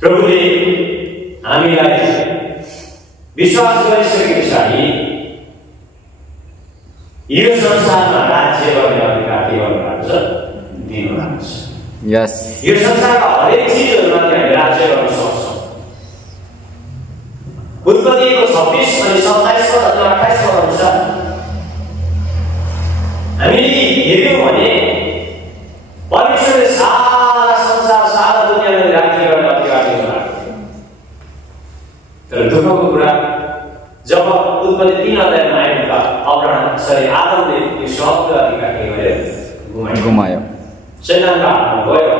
प्रभुले हामीलाई विश्वास गरिसकेपछि यो संसारमा राज्य गर्ने अधिकार के गर्नुहुन्छ? दिनुहुन्छ। यस। यो संसारका हरेक चिजहरुमा हामी राज्य गर्न सक्छौं। उत्पत्तिको 26 अनि 27 पद अनि 28 पद अनुसार हामीले हेर्यौं भने परमेश्वरले सारा संसार सारा दुनियाँलाई राज्य गर्ने अधिकार दिनुभएको। तर दुःखको कुरा जब उत्पत्ति 3 अध्यायमा आएका आदमले यो सबको अधिकार के गर्यो? गुमायो। शैतानको हातमा गयो।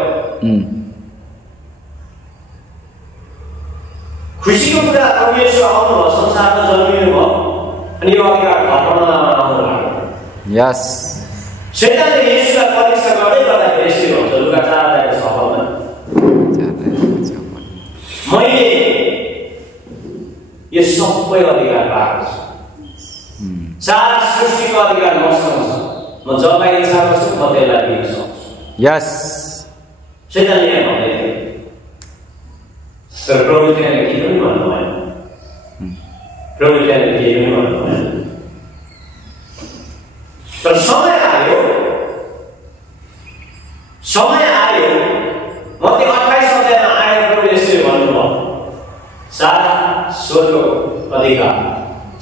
खुसीको कुरा प्रभु येशू आउनुभयो, संसारमा जन्मिनुभयो अनि यो अधिकार घटाउनमा आउनुभयो। यस। शैतानले येशूलाई परीक्षा गर्दै गर्दाखेरि यस्तो हुन्छ लुका 4 अध्यायको 6 पदमा मैले यो सबै अधिकार पाएको छु। सारा सृष्टिको अधिकार मसँग छ। म जसलाई इच्छा गर्छु म त्यसलाई दिन सक्छु। यस। शैतानले यहाँ भन्दै थियो। तर प्रभुले त्यहाँले के पनि भन्नु भएन। प्रभुले त्यहाँले के पनि भन्नु भएन। तर समय आयो मत्ती 28 अध्यायमा आएर प्रभुले यसरी भन्नुभयो, सारा स्वर्गको अधिकार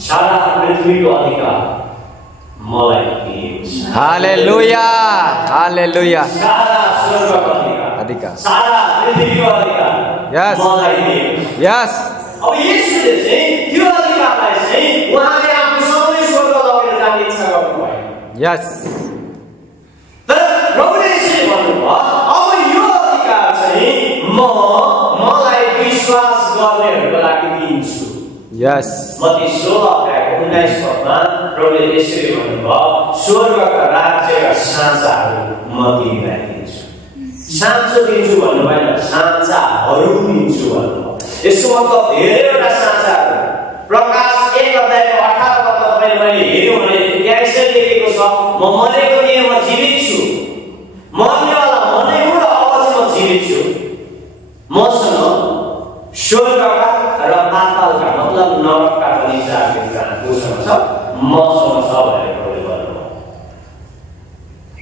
सारा पृथ्वीको अधिकार मलाई दिएको छ। हालेलुया हालेलुया। सारा स्वर्गको अधिकार सारा पृथ्वीको अधिकार यस मलाई दिएको छ। यस। अब येशूले चाहिँ त्यो अधिकारलाई चाहिँ उहाँले आफ्नो सबै स्वर्ग लगेर जाने इच्छा गर्नुभयो। यस। तर प्रभुले यसरी भन्नुभयो, अब यो अधिकार चाहिँ मलाई विश्वास गर्नेहरूको लागि दिन्छु। यस। मत्ती 16 अध्यायको 19 पदमा प्रभुले यसरी भन्नुभयो, स्वर्गका राज्यका साँचाहरू म तिमीलाई दिन्छु। साँचो दिन्छु भन्नु भएन, साँचाहरू दिन्छु भन्नुभयो। यसको मतलब धेरैवटा साँचाहरू। प्रकाश 1 अध्यायको 18 पदमा मैले हेर्यो भने यहाँ यसरी लेखेको छ, म मरेको थिएँ म जीवित छु, मर्नेवाला म नै हुँ र अब चाहिँ म जीवित छु। मसँग स्वर्गका र पातालका मतलब नरकका पनि चारवटा कोसँग छ, मसँग छ भनेर प्रभुले भन्नुभयो।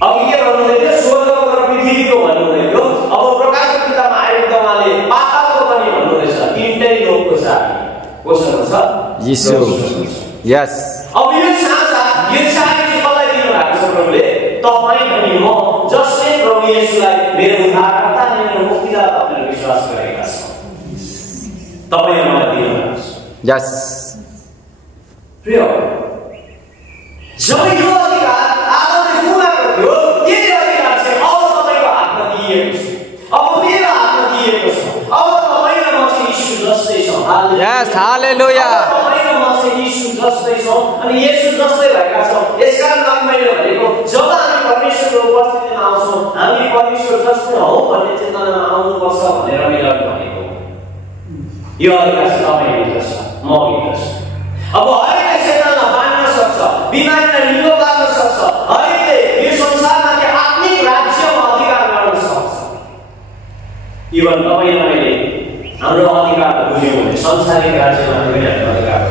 अघि के भन्नुहुँदै थियो? स्वर्गको र पृथ्वीको भन्नुहुँदै थियो। अब प्रकाशको किताबमा आएको उहाँले पातालको पनि भन्नुहुँदैछ। तीनटै लोकको चाबी कोसँग छ? यीशु। यस। अब यो साँचा यो चाबी चाहिँ कसलाई दिनुभएको छ प्रभुले? तपाईँ अनि म जसले प्रभु येशूलाई मेरो उद्धारकर्ता मेरो मुक्तिदाता भनेर विश्वास गरेका छौँ। तपाईँ मलाई दिनुभएको छ। यस। प्रिय जब यो अधिकार आदमले गुमाएको थियो, त्यही अधिकार चाहिँ अब तपाईँको हातमा दिइएको छ, अब मेरो हातमा दिइएको छ। अब तपाईँ र म चाहिँ यीशु जस्तै छौँ। यस। हालेलुया। तपाईँ र म चाहिँ यीशु जस्तै छौँ अनि येशू जस्तै भएका छौँ। यसकारण मैले भनेको जब हामी परमेश्वरको उपस्थितिमा आउँछौँ हामी परमेश्वर जस्तै हौ भन्ने चेतनामा आउनुपर्छ भनेर मैले भनेको। यो अधिकार चाहिँ तपाईँभित्र छ, मभित्र छ। अब हरेकले शैतानलाई बाँड्न सक्छ, बिमारीलाई निको पार्न सक्छ, हरेकले यो संसारमा त्यो आत्मिक राज्यमा अधिकार गर्न सक्छ। इभन तपाईँ मैले हाम्रो अधिकार बुझ्यौँ भने संसारिक राज्यमा पनि हामीले अधिकार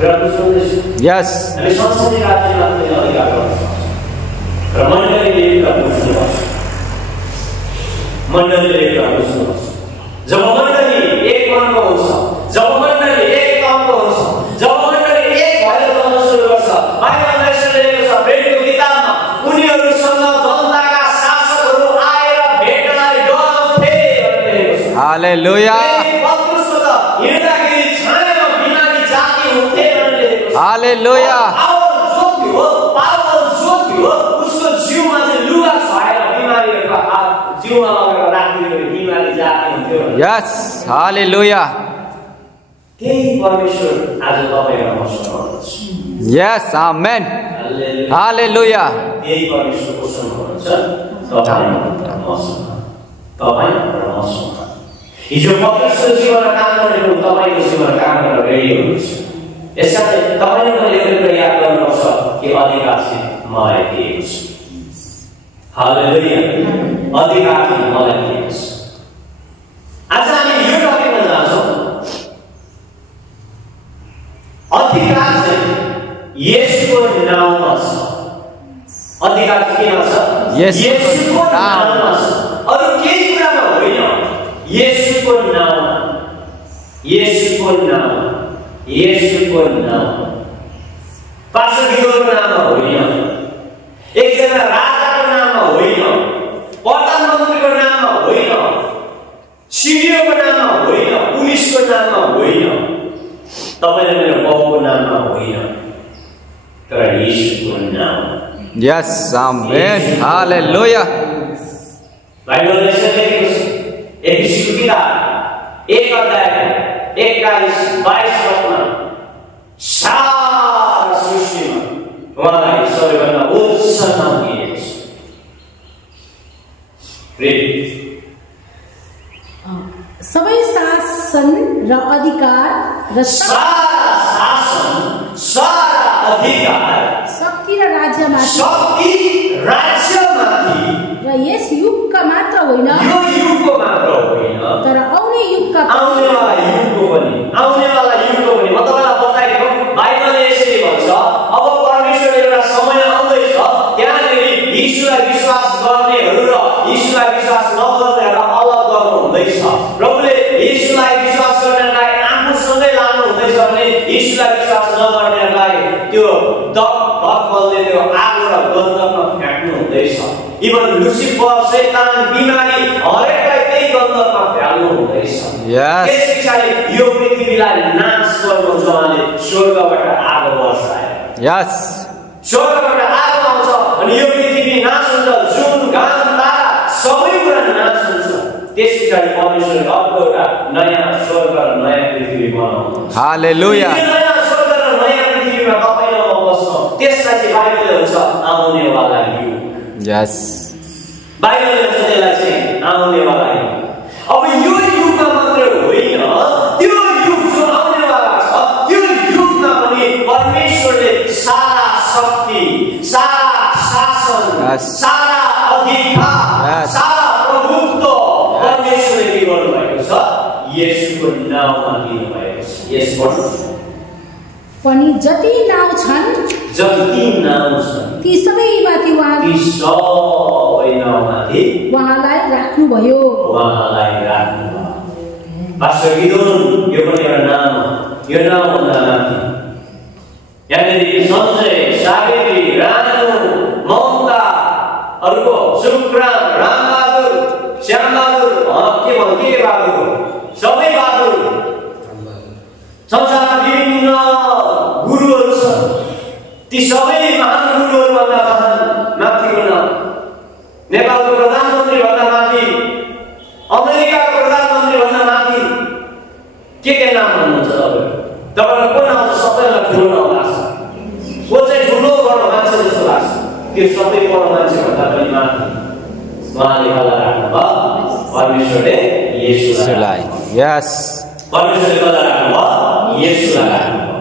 गर्न सक्छौँ। यस। हामी संसारिक राज्यमा पनि अधिकार गर्न सक्छौँ। र मण्डलीले एउटा बुझ्नुपर्छ। मण्डलीले एउटा बुझ्नुपर्छ। जब मण्डली एक मनको हुन्छ, जब मण्डली एक तनको हुन्छ, जब मण्डली एक भएर चल्न सुरु गर्छ, बाइबलमा यसरी लेखेको छ, प्रेमको किताबमा उनीहरूसँग जनताका शासकहरू आएर भेट्नलाई डराउँथे भनेर लेखेको छ। हालेलुया। पत्रुसको त हिँड्दाखेरि छानेमा बिमारी जाति हुन्थे भनेर लेखेको छ। हालेलुया। पावल जो थियो उसको जिउमा चाहिँ लुगा छाएर बिमारीहरूको जिउमा लगेर राखिदियो भने बिमारी जाति हुन्थ्यो। यस। हालेलुया। त्यही परमेश्वर आज तपाईँ र मसँग हुनुहुन्छ। यस। आमेन। हालेलुया। त्यही परमेश्वर कोसँग हुनुहुन्छ? तपाईँ र मसँग। तपाईँ र मसँग। हिजो परमेश्वर जीवन काम गरेको तपाईँको जीवन काम गरेर रेडी हुनुहुन्छ। यसकारण तपाईँले मैले एउटा कुरा याद गर्नुपर्छ कि अधिकार चाहिँ मलाई दिएको छ। हालेलुया। अधिकार चाहिँ मलाई दिएको छ। नाममा छ। अधिकार केमा छ? येशूको नाममा छ। अरु केही कुरामा होइन, येशूको नाममा। येशूको नाममा, येशूको नाममा। पास्टर गिदोनको नाममा होइन, एकजना राजाको नाममा होइन, प्रधानमन्त्रीको नाममा होइन, सिडिओको नाममा होइन, पुलिसको नाममा होइन, तपाईले मेरो बाउको नाममा होइन, तर येशूको नाममा। Yes, amen. Hallelujah. बाइबलले लेखेको छ, एफिसीको किताब 1 अध्याय 21-22 पदमा सारा सृष्टिमा उहाँलाई सबैभन्दा उच्च नाम दिएको छ। सबै शासन र अधिकार र सारा शासन, सारा अधिकार, शक्ति र राज्यमाथि र यस युगका मात्र होइन, यो युगको मात्र होइन, तर आउने युगका आउनेवाला युगको पनि, आउनेवाला युगको पनि। म तपाईलाई बताएको बाइबलले यसरी भन्छ, अब परमेश्वरले एउटा समय आउँदैछ, त्यहाँनेरि यीशुलाई विश्वास गर्नेहरू र यीशुलाई विश्वास नगर्नेहरूलाई अलग गर्नु हुँदैछ। प्रभुले यीशुलाई विश्वास गर्नेलाई आफूसँगै लानु हुँदैछ भने यीशुलाई विश्वास नगर्नेलाई त्यो धक बल्ने त्यो आगो र गन्धकमा फ्याँक्नु हुँदैछ। इभन लुसिफर, शैतान, बिमारी हरेकलाई त्यही गन्धकमा फ्याल्नु हुँदैछ। त्यस पछाडि यो पृथ्वीलाई नाश गर्नु उहाँले स्वर्गबाट आगो बर्सायो। स्वर्गबाट आगो आउँछ अनि यो पृथ्वी नाश हुन्छ, जुन घाम तारा सबै कुरा नाश हुन्छ। त्यस पछाडि परमेश्वरले अर्को एउटा नयाँ स्वर्ग र नयाँ पृथ्वी बनाउनुहुन्छ। हालेलुया। नयाँ स्वर्ग र नयाँ पृथ्वीमा तपाईँ र म बस्छौँ। त्यसलाई चाहिँ बाइबलले भन्छ आउनेवाला युग। यस, बाइबलले भन्छ त्यसलाई चाहिँ आउनेवाला युग। अब यो युगमा मात्र होइन, त्यो युग जो आउनेवाला छ त्यो युगमा पनि परमेश्वरले सारा शक्ति, सारा शासन, सारा अधिकार, सारा प्रभुत्व परमेश्वरले के गर्नुभएको छ? येशूको नाममा दिनुभएको छ। यस पनि जति नाउँ छन्, जति नाउँ छन्, ती सबैमाथि ती सबै नाउँमाथि उहाँलाई राख्नुभयो। उहाँलाई राख्नुभयो। पास्टर गिदोन यो पनि एउटा नाम हो। यो नामभन्दा माथि यहाँनिर सञ्जय, सावित्री, रानु, ममता, अर्को सुक्राम, रामबहादुर, श्यामबहादुर, के बहादुर, सबै बहादुर। संसारमा विभिन्न गुरुहरू छन्, ती सबै महान गुरुहरूभन्दा महान माथिको नाम, नेपालको प्रधानमन्त्री भन्दा माथि, अमेरिकाको प्रधानमन्त्री भन्दा माथि के नाम भन्नुहुन्छ तपाईँ? तपाईँलाई को नाम छ? सबैलाई ठुलो नाम लाग्छ। को चाहिँ ठुलो बडो मान्छे जस्तो लाग्छ? त्यो सबै बडो मान्छे भन्दा पनि माथि उहाँले कला राख्नुभयो परमेश्वरले येशूलाई। यस, परमेश्वरले कला राख्नुभयो येशूलाई राख्नुभयो।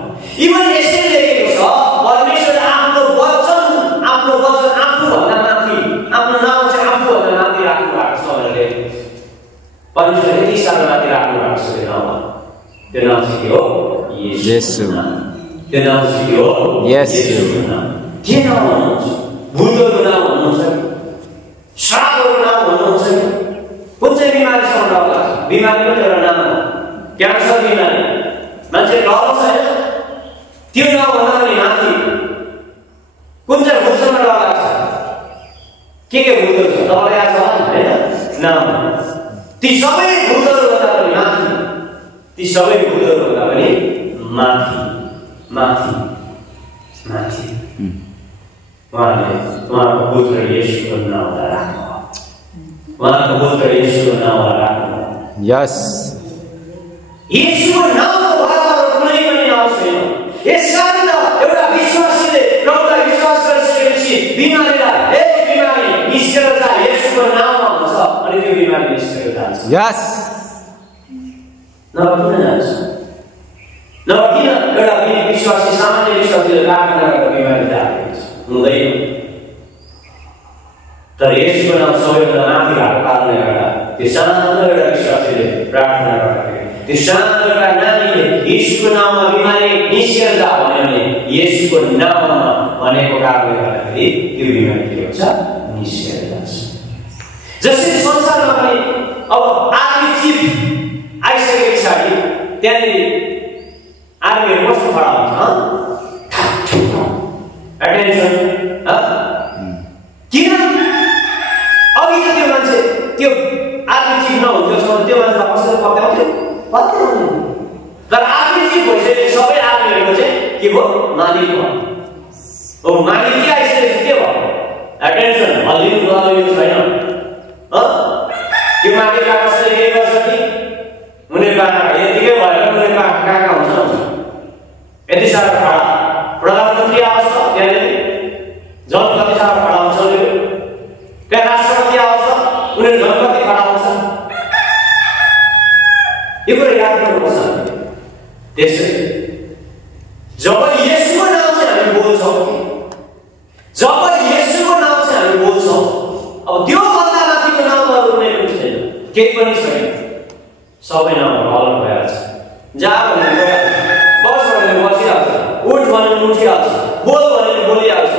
इभन यसले लेखेको छ परमेश्वरले आफ्नो वचन आफूभन्दा माथि, आफ्नो नाम चाहिँ आफूभन्दा माथि राख्नु भएको छ भनेर लेखेको छ। परमेश्वरले यति साह्रो माथि राख्नु भएको छ त्यो नाममा। त्यो नाम चाहिँ के हो? येशू। त्यो नाम चाहिँ के हो? येशू। के नाम भन्नुहुन्छ? भूतको नाम भन्नुहुन्छ, श्रापको नाम भन्नुहुन्छ। कुन चाहिँ बिमारीसँग डर लाग्छ? बिमारी पनि एउटा नाम हो, क्यान्सर बिमारी। मान्छे डर छैन, त्यो नामभन्दा पनि माथि कुन चाहिँ भूतसँग डर लाग्छ? के भूतहरू छ तपाईँलाई याद छ होइन? नाम। ती सबै भूतहरूभन्दा पनि माथि, ती सबै भूतहरूभन्दा पनि माथि माथि माथि उहाँले उहाँको पुत्र येशूको नामलाई राख्नुभयो। उहाँको पुत्र येशूको नामलाई राख्नुभयो। यस, येशूको नामको बारेमा कुनै पनि नाम छैन। यसकारण एउटा विश्वासीले प्रभुलाई विश्वास गरिसकेपछि बिमारीलाई ए बिमारी निस्केर जा येशूको नाममा भन्छ अनि त्यो बिमारी निस्केर जान्छ। यस, नभए किन जान्छ? नभए किन एउटा विश्वासी, सामान्य विश्वासीले प्रार्थना गरेर बिमारी जान्छ? हुँदैन। तर येशूको नाम सबैभन्दा माथि भएको कारणले गर्दा त्यो सानो एउटा विश्वासीले प्रार्थना गर्दाखेरि, त्यो सानो एउटा नानीले येशूको नाममा बिमारी निस्केर जा भन्यो भने येशूको नाममा भनेको कारणले गर्दाखेरि त्यो बिमारी के हुन्छ निस्केर जान्छ। जसरी संसारमा पनि अब आर्मी चिफ आइसके पछाडि त्यहाँनिर आर्मीहरू कस्तो खडा हुन्छ एटेन्सन किन अघि त त्यो मान्छे त्यो आर्मी चिफ नहुन्थ्यो त्यो मान्छेलाई कसरी पत्याउँथ्यो पत्याउँदैन। तर आर्मी चिफ भइसकेपछि सबै आर्मीहरूको चाहिँ के भयो मालिक भयो। अब मालिक के आइसकेपछि के भयो एटेन्सन हल्लिनु गल्लिनु छैन। त्यो मालिकलाई कसले के गर्छ कि उनीहरूको आँखा यतिकै भएर उनीहरूको आँखा कहाँ कहाँ हुन्छ यति साह्रो खडा प्रधानमन्त्री आउँछ त्यहाँनिर झन् कति साह्रो खडा हुन्छ उनीहरू त्यहाँ राष्ट्रपति आउँछ उनीहरू झन् कति खडा हुन्छ। यो कुरा याद गर्नुपर्छ। त्यसै जब येशूको नाम चाहिँ हामी बोल्छौँ जब येशूको नाम चाहिँ हामी बोल्छौँ अब त्यो भन्दा माथिको नामहरू कुनै पनि छैन केही पनि छैन। सबै नामहरू अलग भइहाल्छ। जा भने गइहाल्छ बस भने बसिहाल्छ उठ भने उठिहाल्छ बोल भने बोलिहाल्छ।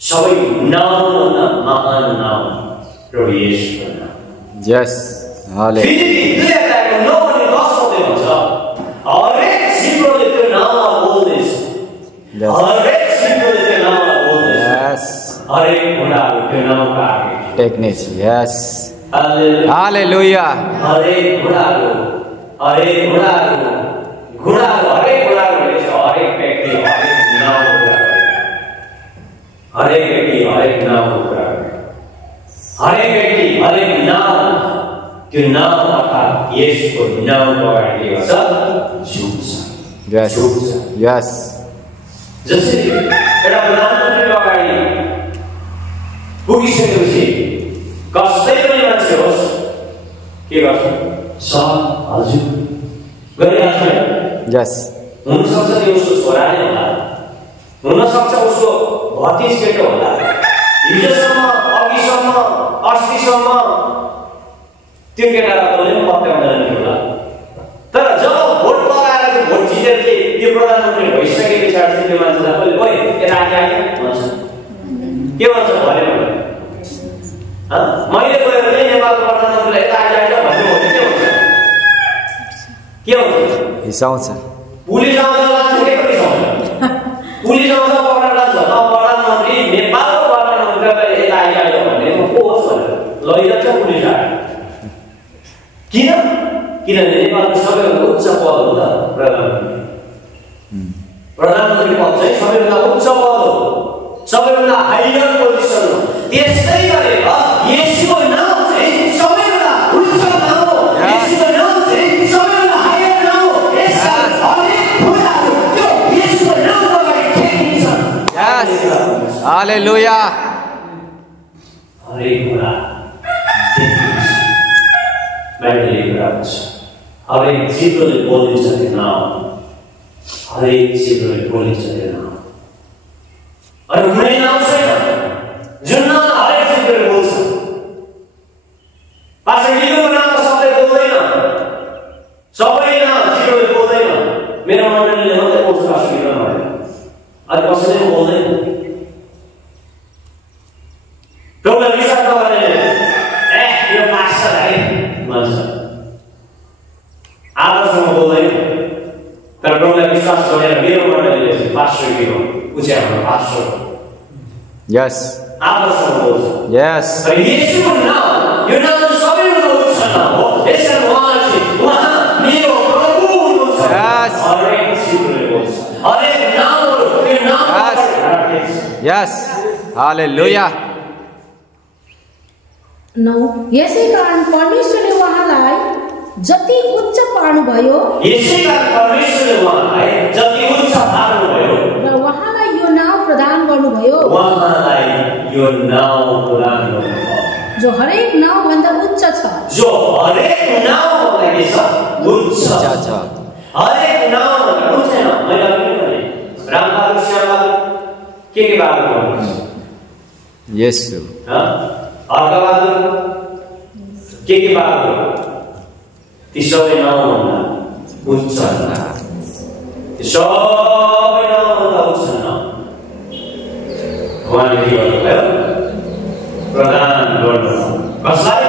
सबै नामभन्दा महान नाम प्रभु येशूको नाम। यस हालेलुया। हरेक जिब्रोले त्यो नाममा बोल्दैछ हरेक जिब्रोले त्यो नाममा बोल्दैछ हरेक घुँडाहरू त्यो नामका आगे टेक्नेछ। यस हालेलुया। हरेक घुँडाहरू हरेक घुँडाहरू हरेक व्यक्ति हरेक नामको कुरा गरेको हरेक व्यक्ति हरेक नामको कुरा गरेको हरेक व्यक्ति हरेक नाम त्यो नाम अर्थात् येशूको नामको अगाडि के गर्छ झुक्छ। यस यस। जसरी एउटा प्रधानमन्त्रीको अगाडि पुगिसकेपछि कसै पनि मान्छे होस् के गर्छ सर हजुर गरिहाल्छ। यस हुनसक्छ त्यो उसको छोरा नै होला हुनसक्छ उसको भतिज केटो होला हिजोसम्म अघिसम्म अस्तिसम्म त्यो केटालाई कसले पनि पत्याउँदैन नि होला। तर जब भोट लगाएर चाहिँ भोट जितेर चाहिँ त्यो प्रधानमन्त्री भइसके पछाडि चाहिँ त्यो मान्छेलाई कसले ओइ यता आइज भन्छ के भन्छ भने मैले गएर चाहिँ नेपालको प्रधानमन्त्रीलाई यता आइज भन्यो भने के हुन्छ रिसाउँछ पुलिस आउँछ लान्छ के पनि रिसाउँछ पुलिस आउँछ पक्रेर लान्छ प्रधानमन्त्री नेपालको प्रधानमन्त्रीलाई यता आइज भने को होस् भनेर लैजान्छ पुलिस आएर। किनभने नेपालको सबैभन्दा उच्च पद हो त प्रधानमन्त्री पद चाहिँ सबैभन्दा उच्च पद हो सबैभन्दा हायर पोजिसन हो। त्यसै गरेर येशूको नाम चाहिँ सबैभन्दा उच्च नाम हो येशूको नाम चाहिँ सबैभन्दा हायर नाम हो। हरेक कुराहरू त्यो येशूको नामको अगाडि टेकिन्छ। हालेलुया। हरेक कुरा बाइबलले कुरा भन्छ हरेक जिब्रोले बोलिन्छ त्यो नाम हरेक जिब्रोले बोलिन्छ त्यो नाम। अनि कुनै नाम छैन जुन नाम हरेक जिब्रोले बोल्छ। पास्टर गिलोको नाम सबैले बोल्दैन सबै नाम जिब्रोले बोल्दैन। मेरो मण्डलीले मात्रै बोल्छ पास्टर गिलो भनेर अनि कसैले पनि बोल्दैन। प्रभुलाई विश्वास नगर्ने यो पास्टर है भन्छ आजसम्म बोल्दैन। तर प्रभुलाई विश्वास गरेर मेरो मण्डलीले चाहिँ पास्टर गिलो उच्याउनु पास्टर यस आजसम्म बोल्छ। यस येशूको नाम यो नाम सबैभन्दा उच्च नाम हो। यसरी उहाँ मेरो प्रभु हुनुहुन्छ। हरेक जिब्रोले बोल्छ हरेक नामहरू त्यो नाम यस हालेलुया। 9 यसै कारण परमेश्वरले उहाँलाई जति उच्च पार्नुभयो यसै कारण परमेश्वरले उहाँलाई जति उच्च पार्नुभयो र उहाँलाई यो नाम प्रदान गर्नुभयो जो हरेक नाम भन्दा उच्च छ जो हरेक नाम भन्दा उच्च छ। हरेक नाम भन्दा उच्च छैन। मैले पनि भने रामबहादुर श्यामबहादुर के बहादुर भन्नुहुन्छ येशू अर्कबहादुर के बहादुर ती सबै नाम भन्दा उच्च नाम सबै नामभन्दा उच्च नाम उहाँले के गर्नुभयो प्रदान गर्नुभयो कसलाई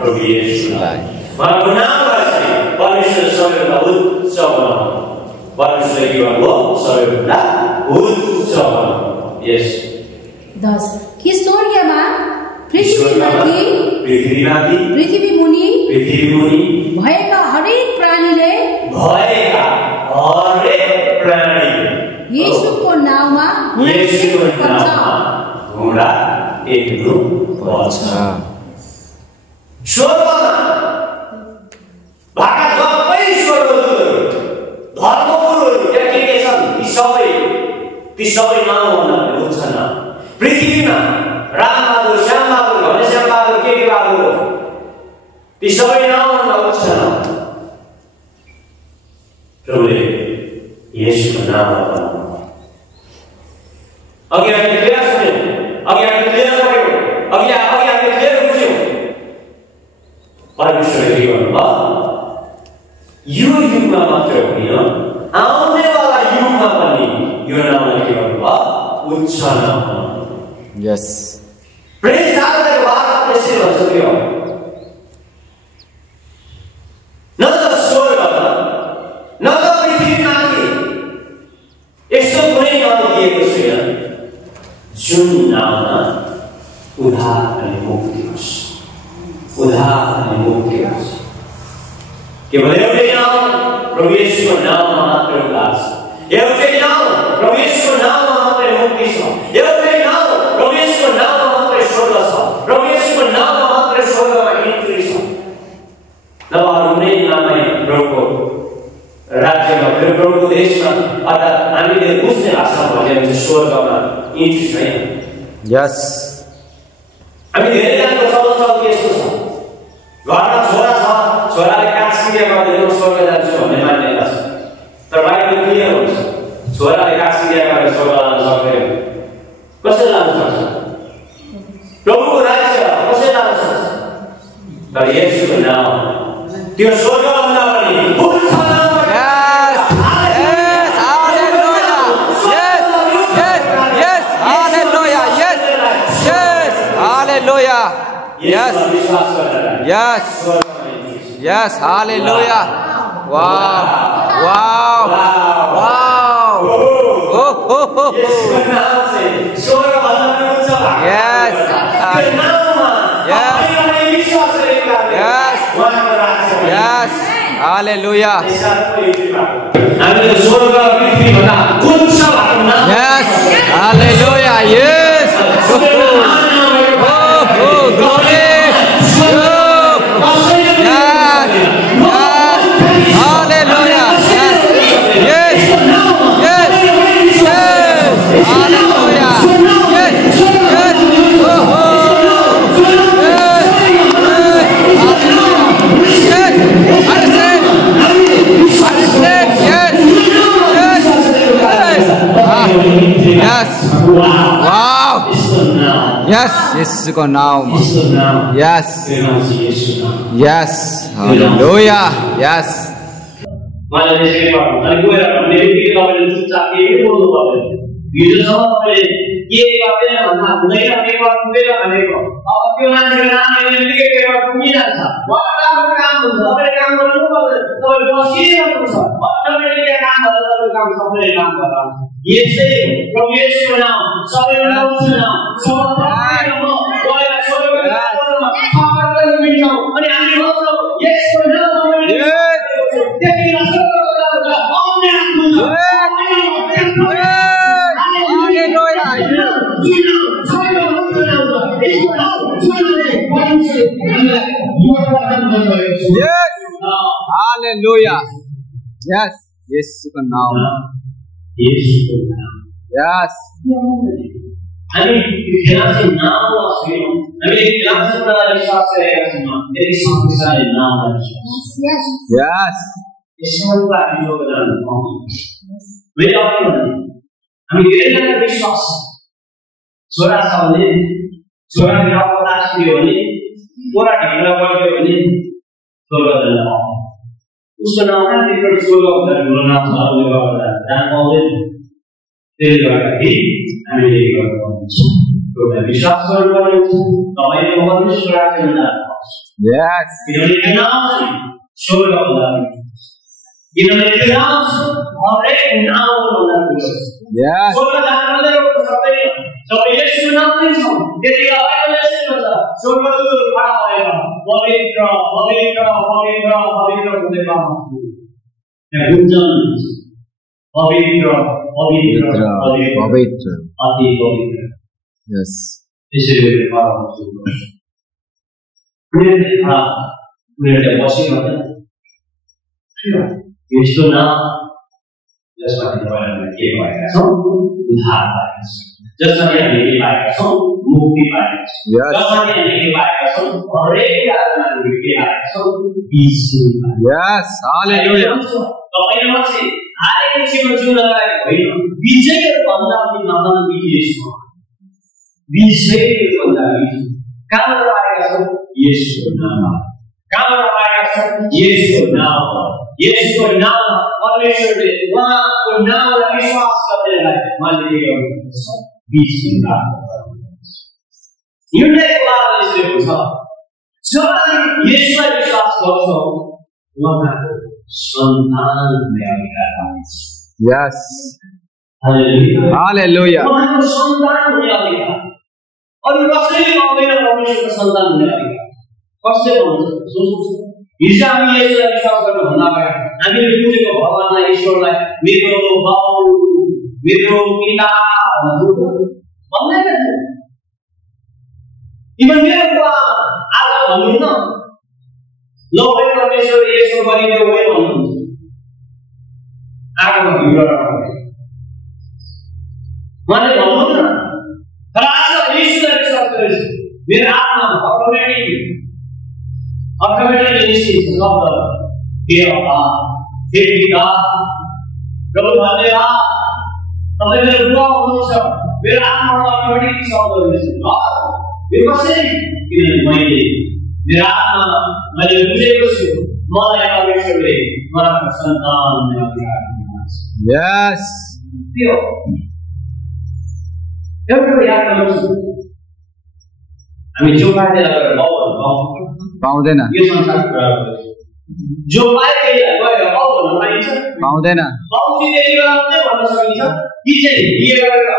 प्रभु येशूलाई उहाँको नामलाई चाहिँ परमेश्वर सबैभन्दा उच्च बनाउनु परमेश्वरले के गर्नुभयो सबैभन्दा उच्च बनाउनु यस 10 कि स्वर्गमा पृथ्वी मुनि भएका हरेक प्राणीले येशूको नाममा घुँडा टेक्नु पर्छ स्वर्गमा भएका सबै स्वर्गदूतहरू धर्मगुरुहरू त्यहाँ के छन् ती सबै नामभन्दा उच्च नाम पृथ्वीमा रामबहादुर श्यामबहादुर घनश्यामबहादुर के बहादुर ती सबै नामभन्दा उच्च नाम प्रभुले येशूको नाममा बनाउनु अघि हामीले क्लियर सुन्यौँ अघि हामीले क्लियर गर्यौँ अघि हामीले क्लियर बुझ्यौँ परमेश्वरले के गर्नुभयो यो युगमा मात्र होइन आउनेवाला युगमा पनि यो नामलाई के गर्नुभयो उच्च नाम यस प्रेज आदरको बात त्यसै भन्छ त्यो न त स्वर्गमा न त पृथ्वीमाथि यस्तो कुनै नाम दिएको छैन जुन नाममा उद्धार अनि मुक्ति होस् केवल एउटै नाम प्रभु येशूको नाममा मात्र उद्धार छ एउटै नाम प्रभु येशूको नाममा मात्र मुक्ति छ एउटै नाम प्रभु येशूको नाममा मात्र स्वर्ग छ प्रभु येशूको नाममा मात्र स्वर्गमा इन्ट्री छ नभए कुनै नाममै प्रभुको राज्यमा प्रभुको देशमा अर्थात् हामीले बुझ्ने भाषामा भने स्वर्गमा इन्ट्री छैन यस हामी धेरैजनाको चलनचल्ती यस्तो छ घरमा छोरा छ छोराले कास्किया गर्दैन स्वर्ग जान्छु भन्ने मान्यता छ तर बाइबल क्लियर हुन्छ छोराले कास्किया गरेर स्वर्ग जान सक्दैन कसरी जान सक्छ प्रभुको राज्य कसरी जान सक्छ तर येशूको नाम त्यो स्वर्गभन्दा पनि उच्च नाम Yes. Yes. Yes. Hallelujah. Wow. Wow. Wow. Oh. Yes. Yes. Yes. Yes. Hallelujah. Yes. Hallelujah. Yes. Oh, glory. Hallelujah. Yes. Hallelujah. Yes. Yes. Wow. Yes. Yesuko naam. Yes. Yes. Hallelujah. Yes. मलाई त्यसै गर्नु अनि गएर भन्ने बित्तिकै तपाईले चुपचाप केही बोल्नु पर्दैन हिजोसम्म तपाईले के गर्दैन भन्दा हुँदैन पेपर पुगेर भनेको अब त्यो मान्छेको नाम लिने बित्तिकै पेपर पुगिजान्छ वटाको काम हुन्छ तपाईले काम गर्नु पर्दैन तपाईले बसिरहनुपर्छ तपाईँले के काम गर्दा तपाईको काम सबैले काम गर्दा यसै प्रभु येशूको नाम सबैभन्दा उच्च नाम सबैभन्दा म गएर सबैभन्दा नाममा खबर दिन्छौँ अनि हामी भन्छौँ येशूको नाममा Yes. Hallelujah. Yes. Yesuko naam. Yesuko naam. Yes. हामी खेलासी नाम वास्ते हामीले खेलासी प्रकार विश्वास गरेका छौँ यदि शक्तिशाली नामलाई Yes. Yes. यसमा हामी योगदान पाउँछौँ मैले अघि भने हामी धेरैजना विश्वास छोरा छ भने छोरा बिराको लास दियो भने छोरा ढिला गर्यो भने स्वर्ग जान पाउँछ उसको नाममा डिफरेन्ट स्वर्गहरू नाम छ अरूले गर्दा जान पाउँदैन। त्यसले गर्दाखेरि हामीले के गर्नुपर्छ एउटा विश्वास गर्नुपर्ने हुन्छ तपाईले परमेश्वर राज्यमा जानुपर्छ। यस किनभने त्यो नाम स्वर्गको नाम किनभने त्यो नाम हरेक नामभन्दा ठुलो छ। यस स्वर्ग जानुपर्ने सबै जब येशूको नाम नै छ त्यतिखेर बाइबलले भन्छ स्वर्गदूतहरू खडा भएर पवित्र पवित्र पवित्र पवित्र भन्दै गाउँछु। यहाँ गुन्जन पवित्र पवित्र पवित्र पवित्र अति पवित्र। यस त्यसैले परमप्रभु उनीहरूले बसेको यस्तो नाम जसमा तपाईँहरूले के भएका छौँ उद्धार पाएका छौँ, जसमा हामीले के पाएका छौँ मुक्ति पाएका छौँ, जसमा हामीले के पाएका छौँ हरेक कारणमा हामीले के पाएका छौँ विजय। यस हालेलुया। तपाईले मात्रै हारेको जीवन जिउनलाई होइन विजयभन्दा पनि महान विजय छ। विजयभन्दा विजय कहाँबाट पाएका छौँ येशूको नाममा। कहाँबाट पाएका छौँ येशूको नाममा। येशूको नाममा परमेश्वरले उहाँको नामलाई विश्वास गर्नेलाई उहाँले के गर्नुहुन्छ विजय प्राप्त गर्नुहुन्छ। एउटै कुराले लेखेको छ जब हामी येशूलाई विश्वास गर्छौँ उहाँको सन्तान हुने अधिकार पाउँछ। यस हालेलुया हालेलुया। उहाँको सन्तान हुने अधिकार अरू कसैले पाउँदैन। परमेश्वरको सन्तान हुने अधिकार कसले पाउँछ सोच्नुहोस्। हिजो हामी येशूलाई विश्वास गर्नुभन्दा अगाडि हामीले बुझेको भगवानलाई ईश्वरलाई मेरो बाउ मेरो पिता भन्दैन थियो। इभन मेरो बुवा आज भन्नुहुन्न ल हे परमेश्वर यसो गरिदेऊ है भन्नुहुन्छ। आगोमा भिड उहाँले भन्नुहुन्न। तर आज येशूलाई विश्वास गरेपछि मेरो आत्मा अटोमेटिकली निश्चित शब्द हे अब्बा हे पिता प्रभु धन्यवाद तपाईँ मेरो बुवा हुनुहुन्छ। मेरो आत्मामा अटोमेटिकली शब्द हुनेछ यो कसरी किनभने मैले मेरो आत्मामा मैले बुझेको छु मलाई परमेश्वरले उहाँको सन्तान हुने अधिकार दिएको छ। यस त्यो एउटा याद गर्नुहोस् हामी जो पाइला गरेर बाउ पाउँदैन। यो संसारको कुरा गर्दैछु। जो पाइला गएर बाउ भन्न पाइन्छ पाउँदैन। बाउ चाहिँ त्यति बेला मात्रै भन्न सकिन्छ कि चाहिँ बिहे गरेर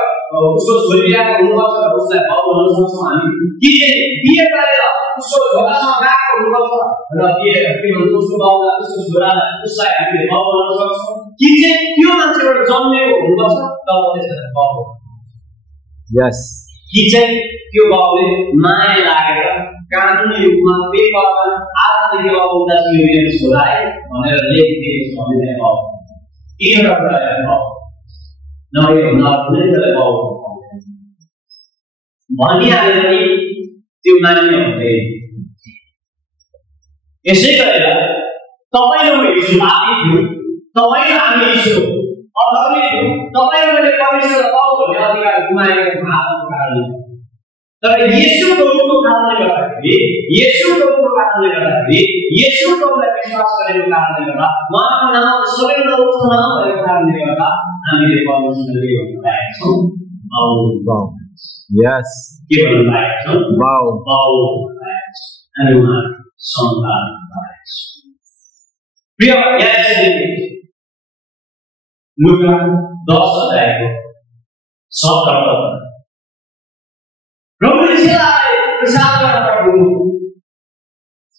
उसको छोरी ल्याएको हुनुपर्छ उसलाई बाउ भन्न सक्छौँ हामी कि चाहिँ बिहे गरेर उसको छोरासँग गएको हुनुपर्छ र बिहे के भन्छ उसको बाउलाई उसको छोरालाई उसलाई हामीले बाउ भन्न सक्छौँ कि चाहिँ त्यो मान्छेबाट जन्मेको हुनुपर्छ तब त्यसलाई बाउ। यस कि चाहिँ त्यो बाउले माया लागेर कानुनी रूपमा पेपरमा आजदेखि अब उता यो मेरो छोरा है भनेर लेखिदिएको छ भने बाउ। एउटा कुरालाई बाउ नभए हुन कुनै बेला बाउ भनिहाले पनि त्यो मान्य हुँदैन। यसै गरेर तपाईँ र हिजो पापी थियो, तपाईँ र हामी हिजो अधर्मी थियो, तपाईँ र मैले परमेश्वरलाई बाउ भन्ने अधिकार गुमाएको पापको कारणले। तर येशू प्रभुको कारणले गर्दाखेरि येशू प्रभुको कारणले गर्दाखेरि येशू प्रभुलाई विश्वास गरेको कारणले गर्दा उहाँको नाम सबैभन्दा उच्च नाम भएको कारणले गर्दा हामीले परमेश्वरले भन्नु पाएका छौँ बाउ बाउ। यस के भन्नु पाएका छौँ बाउ बाउ पाएका छौँ अनि उहाँ सन्तान पाएका छौँ। प्रिय यहाँ लुका 10 अध्यायको 17 प्रभुले चेलालाई प्रचार गर्न पठाउनु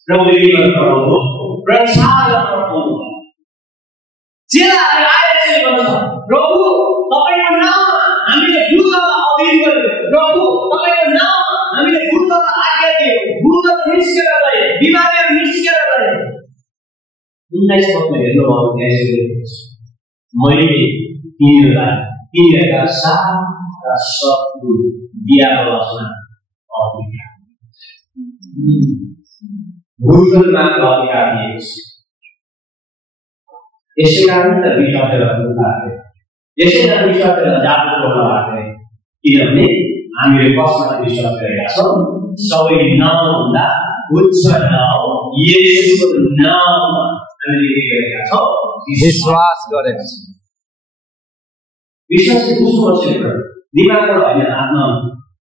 प्रभुले के गर्न पठाउनु प्रचार गर्न पठाउनु। चेलाहरू आएर यसले भन्छ प्रभु तपाईको नाममा हामीले भूतलाई अधीन गर्यौँ, प्रभु तपाईको नाममा हामीले भूतलाई आज्ञा दियौँ, भूतहरू निस्केर गए, बिमारीहरू निस्केर गए। 19 पदमा हेर्नुभयो मैले तिनीहरूका सारा शत्रु बिहा बस्न अधिकार भूतलमाको अधिकार दिएको छ। यसै कारण त विश्वासेर लाग्यो, यसै कारण विश्वासेर जागरुक गर्न लाग्यो किनभने हामीले कसमा विश्वास गरेका छौँ सबै नामभन्दा उच्च नाम येशूको नाममा हामीले के गरेका छौँ? विश्वास गरेका छौँ। विश्वास बुझ्नुपर्छ नि, दिमागबाट होइन,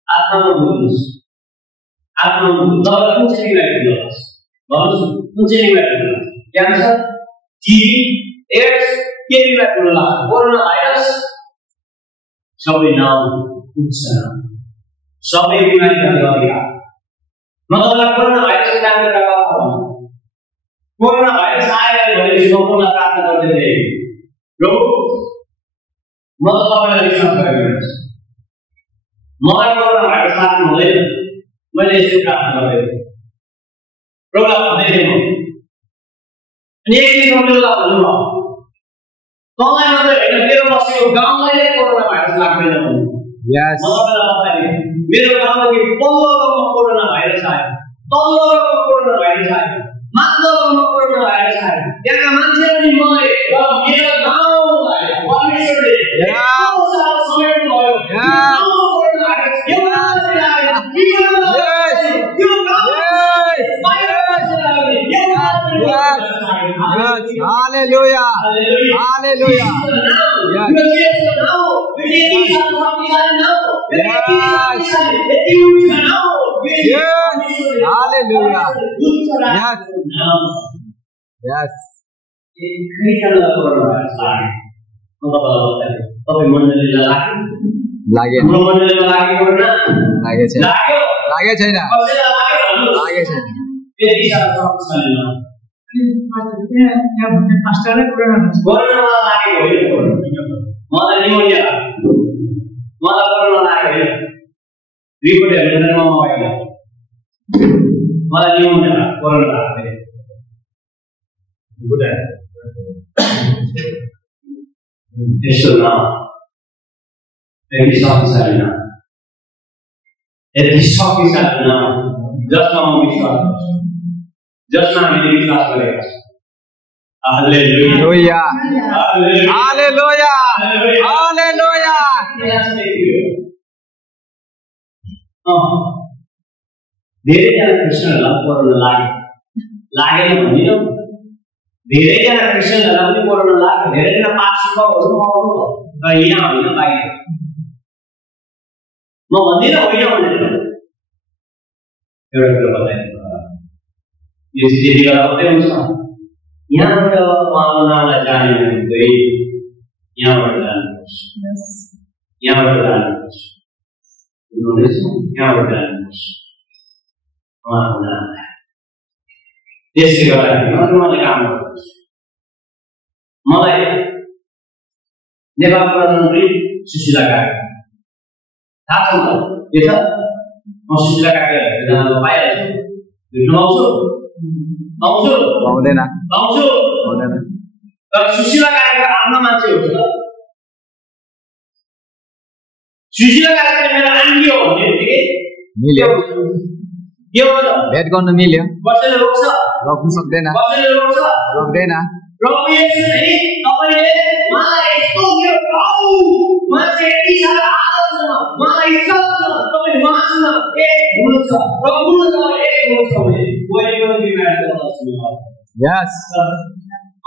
आत्मामा बुझ्नुहोस्। आत्मामा तपाईँलाई कुन चाहिँ बिमारी हुनुहुन्छ भन्नुहोस्, कुन चाहिँ बिमारी हुनुहुन्छ? क्यान्सर, टिबी, एड्स, के बिमारी हुन लाग्छ? कोरोना भाइरस, सबै नाउँ उच्च नाउँ, सबै बिमारीहरूको अधिकार। म तपाईँलाई कोरोना भाइरसको नाम गरेर बाबा भन्छु, कोरोना भाइरस आयो भनेपछि म पुनः प्रार्थना गर्दै थिएँ, प्रभु म त तपाईँलाई विश्वास गरेको छु, मलाई कोरोना भाइरस लाग्नु हुँदैन, मैले यसो प्रार्थना गर्दै थिएँ, प्रभुलाई भन्दै थिएँ म। अनि एक दिन प्रभुलाई भन्नुभयो, तँलाई मात्रै होइन मेरो बसेको गाउँलाई कोरोना भाइरस लाग्दैन भन्नु। म तपाईँलाई बताएँ, मेरो गाउँदेखि पल्लो गाउँमा कोरोना भाइरस आयो, तल्लो गाउँमा कोरोना भाइरस आयो, माथिल्लो गाउँमा कोरोना भाइरस आयो, त्यहाँका मान्छे पनि मरे, र मेरो गाउँलाई परमेश्वरले समेट्नु भयो। Hallelujah. Hallelujah. Yes. Hallelujah. Yes. Yes. Lage Hallelujah. Hallelujah. Hallelujah. धेरैजना क्रिस्चियनहरूलाई कोरोना लागेन भन्दिनँ, धेरैजना क्रिस्चियनहरूलाई पनि कोरोना लाग्यो, धेरैजना पास्टरहरू आउनु र यहाँ होइन बाहिर। म भन्दिनँ होइन भनेर, एउटा कुरा बताइदिनु, यो चाहिँ त्यति बेला मात्रै हुन्छ। यहाँबाट उहाँको नामलाई जाने भने यहाँबाट जानुपर्छ, यहाँबाट जानुपर्छ, यहाँबाट जानुपर्छ उहाँको नामलाई। त्यसले गर्दाखेरि मात्रै उहाँले काम गर्नुपर्छ। मलाई नेपाल प्रधानमन्त्री सुशीला कार्की थाहा छ, मलाई के छ, म सुशीला कार्कीलाई भेट्न पाइहाल्छु, भेट्न आउँछु तर सुशीला कार्कीको आफ्नो मान्छे हुन्छ। सुशीला कार्की मेरो आन्टी हो भन्ने बित्तिकै के हो भेट गर्न मिल्यो, कसैले रोक्छ? रोक्नु सक्दैन, कसैले रोक्छ? रोक्दैन। प्रभु येशू है, तपाईले मलाई यस्तो यो भाउ मान्छे यति सारा आदर्शमा मलाई इज्जत छ, तपाईँ उहाँसँग एक हुनुहुन्छ, प्रभुसँग एक हुनुहुन्छ भने गएको बिमारी गर्छ। यस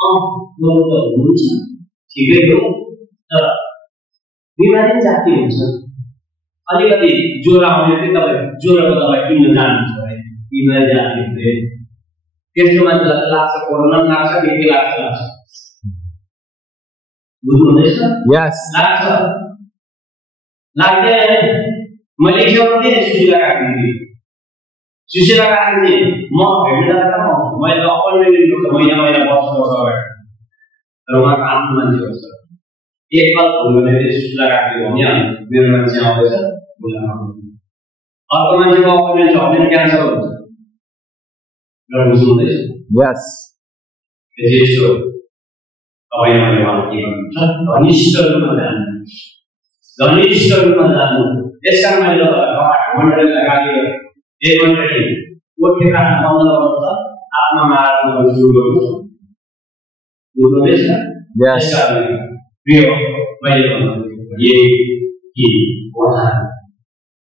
हुनुहुन्छ ठिकै हो, तर बिमारी जाति हुन्छ। अलिकति ज्वरो आउने चाहिँ तपाईँ ज्वरोको दबाई किन्न जानुहुन्छ भने बिमारी जाति हुँदैन। त्यस्तो मान्छेलाई लाग्छ कोरोना लाग्छ कि के लाग्छ, बुझ्नुहुँदैछ? यस लाग्छ, लाग्दैन। मैले एक्जाम्पल दिएँ सुशीला कार्की, सुशीला कार्की म भेट्न जाँदा मैले अपोइन्टमेन्ट लिएको महिना वर्ष अगाडि, तर उहाँको आफ्नो मान्छे हुन्छ। एकपल फोन गरेर सुशीला कार्की भनिहाल्नु मेरो मान्छे आउँदैछ, अर्को मान्छेको अपोइन्टमेन्ट छ भने क्यान्सल हुन्छ। बुझ्नुहुँदैछ? यस यसो तपाईँले मैले उहाँलाई के भन्नुहुन्छ, घनिष्ठ रूपमा जानु, घनिष्ठ रूपमा जानु। यसकारण मैले मण्डलीलाई गाली गरेँ, ए मण्डली कोठेका बन्द गर्नु छ, आत्मामा आराधना गर्नु सुरु गर्नु। बुझ्नुहुँदैछ? यसकारण प्रिय मैले भन्नु कि उहाँ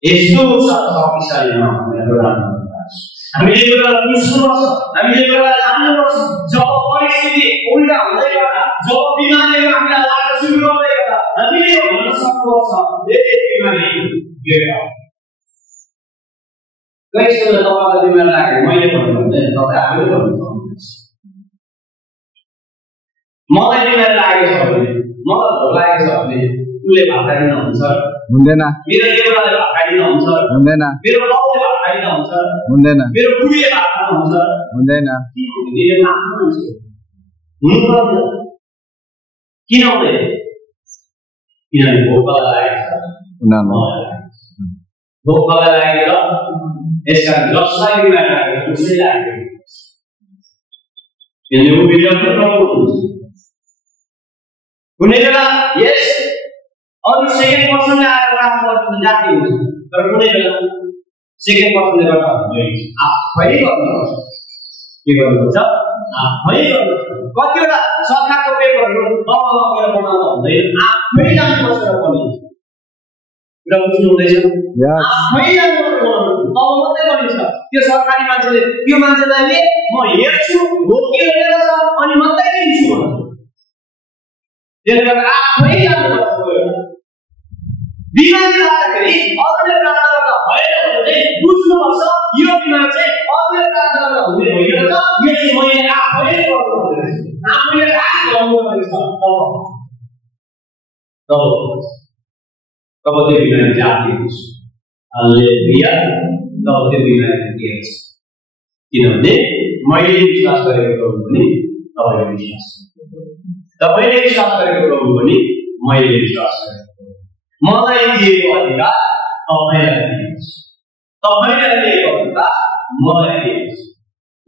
यस्तो शक्तिशाली नभएर हामीले एउटा बुझ्नुपर्छ, हामीले एउटा जान्नुपर्छ। जब परिस्थिति छ धेरै बिमारी गेट आउट कसैले तपाईलाई बिमार लाग्यो मैले भन्नु हुँदैन तपाई आफैले भन्नु सक्नुहुन्छ मलाई बिमार लागेको छ भने मलाई भोक लागेको छ भने उले भात खाइन हुन्छ हुँदैन मेरो देवराले भात खाइन हुन्छ हुँदैन मेरो बाउले भात खाइन हुन्छ हुँदैन मेरो बुढीले भात खाइन हुन्छ हुँदैन दिले माग्नु हुन्छ हुनु पर्दैन किन हुँदैन किनभने भोकलाई लागेको छ भोकलाई लागेको यसकारण जसलाई बिमार लागेको उसले लागेको यसले उभिएर प्रभु हुन्छ कुनै बेला यस अरू सेकेन्ड पर्सनले आएर काम गर्नु जाति हुन्छ तर कुनै बेला सेकेन्ड पर्सनले गर्दा हुँदैन आफै गर्नुपर्छ के गर्नुपर्छ आफै गर्नुपर्छ कतिवटा सरकारको पेपरहरू बाबामा गएर बनाउन हुँदैन आफै जानुपर्छ र बनिन्छ कुरा बुझ्नु हुँदैछ आफै जानुपर्छ तब मात्रै बनिन्छ त्यो सरकारी मान्छेले त्यो मान्छेलाई म हेर्छु हो के हेरेर छ अनि मात्रै दिन्छु भन्छ त्यसले गर्दा आफै जानुपर्छ बिमारी लाग्दाखेरि अरूले प्रार्थना गर्दा भएन भने चाहिँ बुझ्नुपर्छ यो बिमार चाहिँ अरूले प्रार्थना गर्दा हुने होइन र यो चाहिँ मैले आफै गर्नुपर्छ आफैले राख गर्नुपर्छ तब त्यो बिमारी जाति हुन्छ हालेलुया तब त्यो बिमारी दिएछ किनभने मैले विश्वास गरेको प्रभु पनि तपाईँले विश्वास तपाईँले विश्वास गरेको प्रभु पनि मैले विश्वास गरेको मलाई दिएको अधिकार तपाईँलाई दिएको छ तपाईँलाई दिएको अधिकार मलाई दिएको छ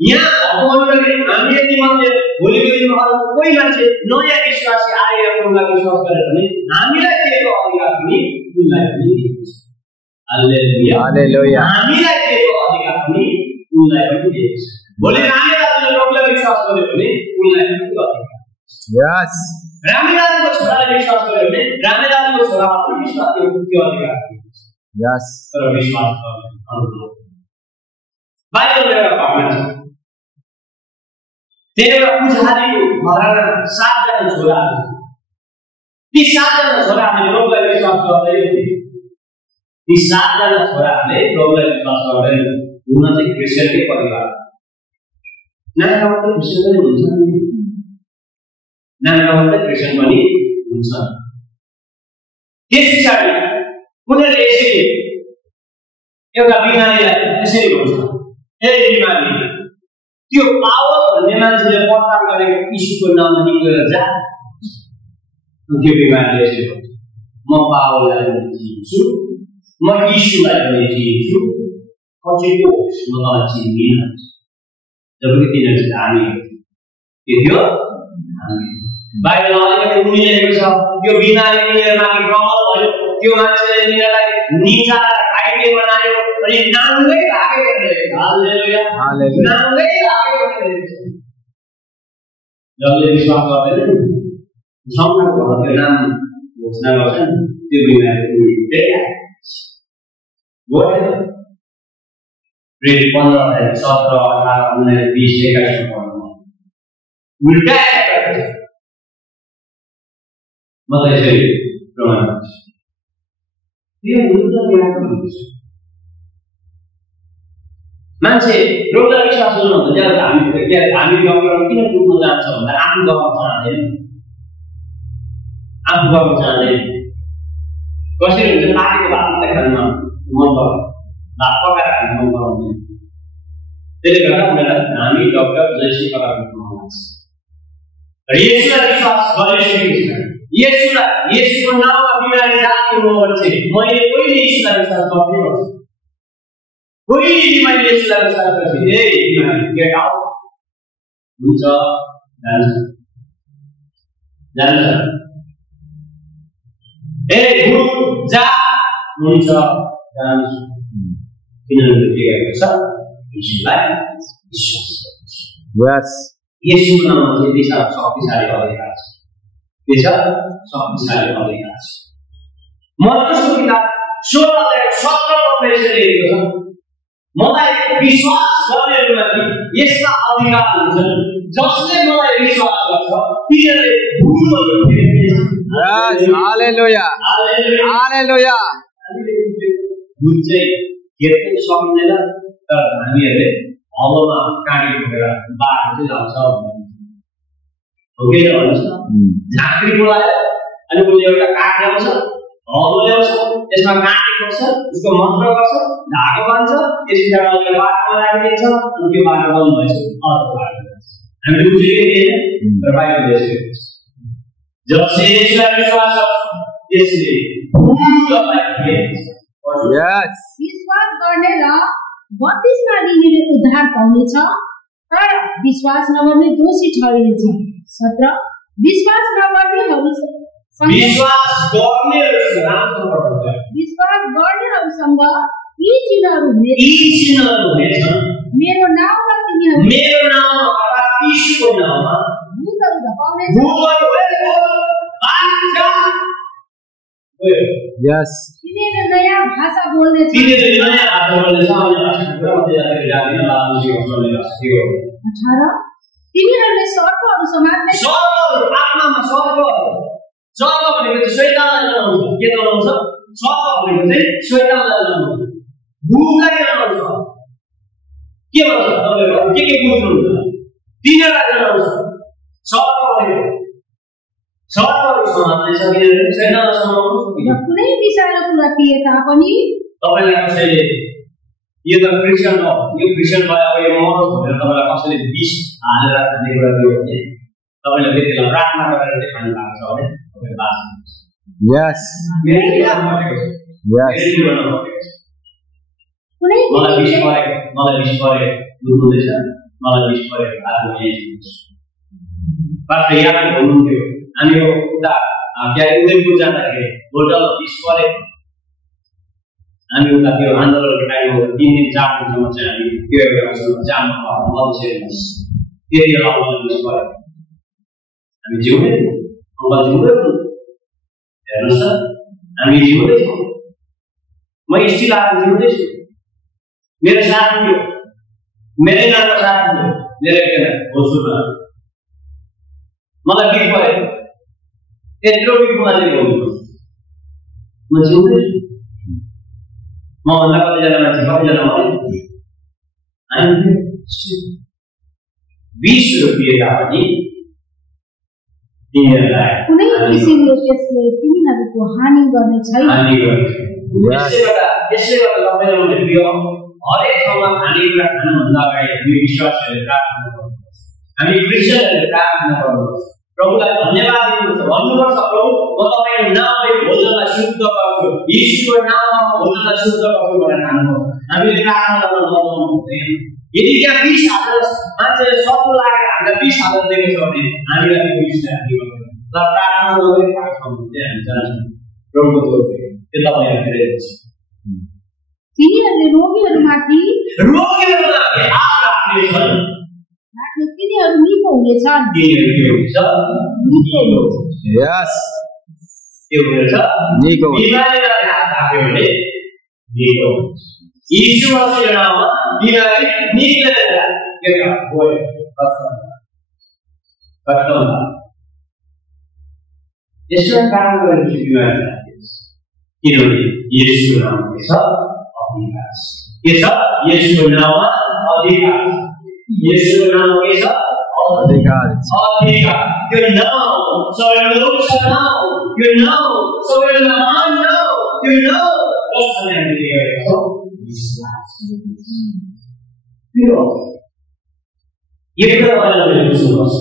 यहाँ भगवानले हामीले निम्ति भोलिको दिनमा अरू कोही मान्छे नयाँ विश्वासी आएर उनलाई विश्वास गरे भने हामीलाई दिएको अधिकार पनि उनलाई पनि दिएको छ हालेलुया हालेलुया हामीलाई दिएको अधिकार पनि उनलाई पनि दिएको छ भोलि रामे दाजुले प्रभुलाई विश्वास गर्यो भने उनलाई पनि अधिकार यस रामे दाजुको छोराले विश्वास गर्यो भने रामे दाजुको छोरामा पनि विश्वास त्यो अधिकार यस तर विश्वास गर्नु बाइबलमा एउटा घटना छ त्यही एउटा पुजारीको घरमा 7 जना छोराहरू ती 7 जना छोराहरूले प्रभुलाई विश्वास गर्दैन ती 7 जना छोराहरूले प्रभुलाई विश्वास गर्दैन हुन चाहिँ क्रिस्चियनकै परिवार नानीका मात्रै क्रिस्चियन पनि हुन्छ नानीका मात्रै क्रिस्चियन पनि हुन्छ त्यस पछाडि उनीहरूले यसरी एउटा बिमारीलाई यसरी भन्छ हे बिमारी त्यो पावल भन्ने मान्छेले प्रचार गरेको यीशुको नाममा निक्लेर जा त्यो बिमारीले यसरी भन्छ म पावललाई पनि चिन्छु म यीशुलाई पनि चिन्छु कसैको म तँलाई चिन्दिनँ जबकि तिनीहरू हामी के थियो बाइबलमा अलिकति उनीहरूको छ त्यो बिमारी तिनीहरूमाथि प्रबल भयो त्यो मान्छेले तिनीहरूलाई निचा आइडिया बनायो अनि नाङ्गै भागेको रहेछ हालेलुया नाङ्गै भागेको रहेछ जसले विश्वास गर्दैन संसारको घरको नाम घोषणा गर्छन् त्यो बिमारी उल्टै गयो प्रेरित 15 17 18 19 20 21 पढ्नु उल्टा म त यसरी प्रमाण गर्छु यो उल्टा ज्ञान हुन्छ मान्छे प्रभुलाई विश्वास गर्नुहुन्छ जब हामी डक्टरमा किन पुग्न जान्छ भन्दा आफू गर्न चाहँदैन कसरी हुन्छ पाकेको भात मात्रै खान मन पर्छ भात पकाएर खान मन पराउँदैन त्यसले गर्दा उनीहरूलाई हामी डक्टर जैसी प्रकारको मन लाग्छ र यसलाई विश्वास गरिसकेपछि येशूको नाममा बिमारी जाति हुनुभयो भने मैले पहिले येशूलाई विश्वास गर्नै पर्छ पहिले मैले येशूलाई विश्वास गर्छु हे बिमारी गेट आउट हुन्छ जान्छ हे गुरु जा हुन्छ जान्छ किनभने के गरेको छ येशूलाई विश्वास गर्छ येशूको नाममा चाहिँ दिशा शक्तिशाली अधिकार छ के छ शक्तिशाली अधिकार छ मत्तीको किताब 16 अध्याय 17 पदमा यसरी लेखेको छ मलाई विश्वास गर्नेहरूमाथि यस्ता अधिकार हुन्छन् जसले मलाई विश्वास गर्छ तिनीहरूले भूलहरू फेर्नेछन्। हालेलुया हालेलुया। भूल चाहिँ हेर्न सकिँदैन, तर हामीहरूले हलोमा काँडी बोकेर बाटो चाहिँ जान्छ हो कि भन्नुहोस् न। झाँक्री बोलायो अनि उसले एउटा काठ ल्याउँछ, हलो ल्याउँछ, त्यसमा काँटी खोज्छ, उसको मन्त्र गर्छ, धागो बान्छ, त्यस पछाडि उसले बाटोमा राखिदिन्छ अनि त्यो बाटो बन्द भएपछि अर्को बाटो जान्छ। हामीले बुझेकै थिएन, तर बाइबल यसरी जसले यसलाई विश्वास गर्छ त्यसले भूललाई फेर्छ। विश्वास गर्ने र बत्तिसमा लिनेले उद्धार पाउनेछ, तर विश्वास नगर्ने दोषी ठहरिनेछ। 17 विश्वास गर्नेहरूसँग यी चिन्हहरू हुनेछन्। मेरो नाममा तिनीहरू भूतहरू धपाउनेछ। तिनीहरूले नयाँ भाषा बोल्नेछ। 18 तिनीहरूले सर्पहरू समात्ने। सर्प भनेको चाहिँ शैतानलाई जनाउँछ। के जनाउँछ? सर्प भनेको चाहिँ शैतानलाई जनाउँछ, भूतलाई जनाउँछ। के भन्छ तपाईँहरू के बुझ्नुहुन्छ? तिनीहरूलाई जनाउँछ। सर्प भनेको सर्पहरू समात्ने छ, तिनीहरूले शैतानलाई समाउनु सक्दैन। कुनै विषालु कुरा पिए तापनि तपाईँलाई कसैले यो त क्रिस्चियन हो, यो क्रिस्चियन भयो अब यो मरोस् भनेर तपाईँलाई कसैले विष हालेर खाने कुरा दियो भने तपाईँले त्यति बेला प्रार्थना गरेर चाहिँ खानु भएको छ भने तपाईँ बाँच्नुहुन्छ। मलाई विष परेको हुँदैछ, मलाई विष परेको पास्टर याद हुनुहुन्थ्यो। हामी उता उदयपुर जाँदाखेरि होटलमा विष परेको, हामी उता त्यो आन्दोलनको टाइममा 3 दिन 4 दिनसम्म चाहिँ हामी त्यो एउटा जाममा मधुसेरी त्यति बेला विष परेको हामी जिउँदै थियौँ। अङ्कल जिउँदै थियौँ, हेर्नुहोस् त हामी जिउँदै छौँ। म स्टिल आएर जिउँदैछु। मेरो साथी थियो, मेरै नामको साथी थियो, मेरो एकजना होसुरमा मलाई बिख परेको, यत्रो बिखमा चाहिँ बोल्नु म जिउँदैछु। मभन्दा कतिजना मान्छे कतिजना भने हामी 20 रुपियाँ पनि तिनीहरूलाई कुनै किसिमले त्यसले तिनीहरूको हानि गर्ने छैन। यसले गर्दा तपाईँहरूले प्रिय हरेक ठाउँमा खानेकुरा खानुभन्दा अगाडि हामी विश्वासहरूले प्रार्थना गर्नुपर्छ। हामी क्रिस्चियनहरूले प्रार्थना गर्नुपर्छ, प्रभुलाई धन्यवाद दिनुपर्छ, भन्नुपर्छ प्रभु म तपाईँको नामले भोजनलाई शुद्ध गर्छु, यीशुको नाममा भोजनलाई शुद्ध गर्छु भनेर खानुपर्छ। हामीले प्रार्थना गर्न नजाउनु हुँदैन। यदि त्यहाँ 20 हालेर मान्छेले सक्नु लागेर हामीलाई 20 हालेर दिएको छ भने हामीलाई त्यो 20 हामी गर्दैन, तर प्रार्थना नगरेको ठाउँमा चाहिँ हामी जान्छौँ। प्रभुको त्यो तपाईँहरूले हेरेको छ। तिनीहरूले रोगीहरूमाथि हात राख्नेछन्, तिनीहरू निको हुनेछन्। बिमारीलाई हात राख्यो भने निको हुन्छ। यीशुको नाममा बिमारी निक्लेर गयो। यसो काम गरेर बिमारी जान्छ, किनभने यीशुको नाममा के छ? अधिकार छ। के छ? यीशुको नाममा अधिकार छ। यीशुको नाममा के छ? अधिकार। त्यो नाम सबैभन्दा उच्च नाम, त्यो नाम सबैभन्दा महान नाम, त्यो नाम जसले हामीले गरेका छौँ विश्वास। यो कुरा तपाईँले बुझ्नुपर्छ।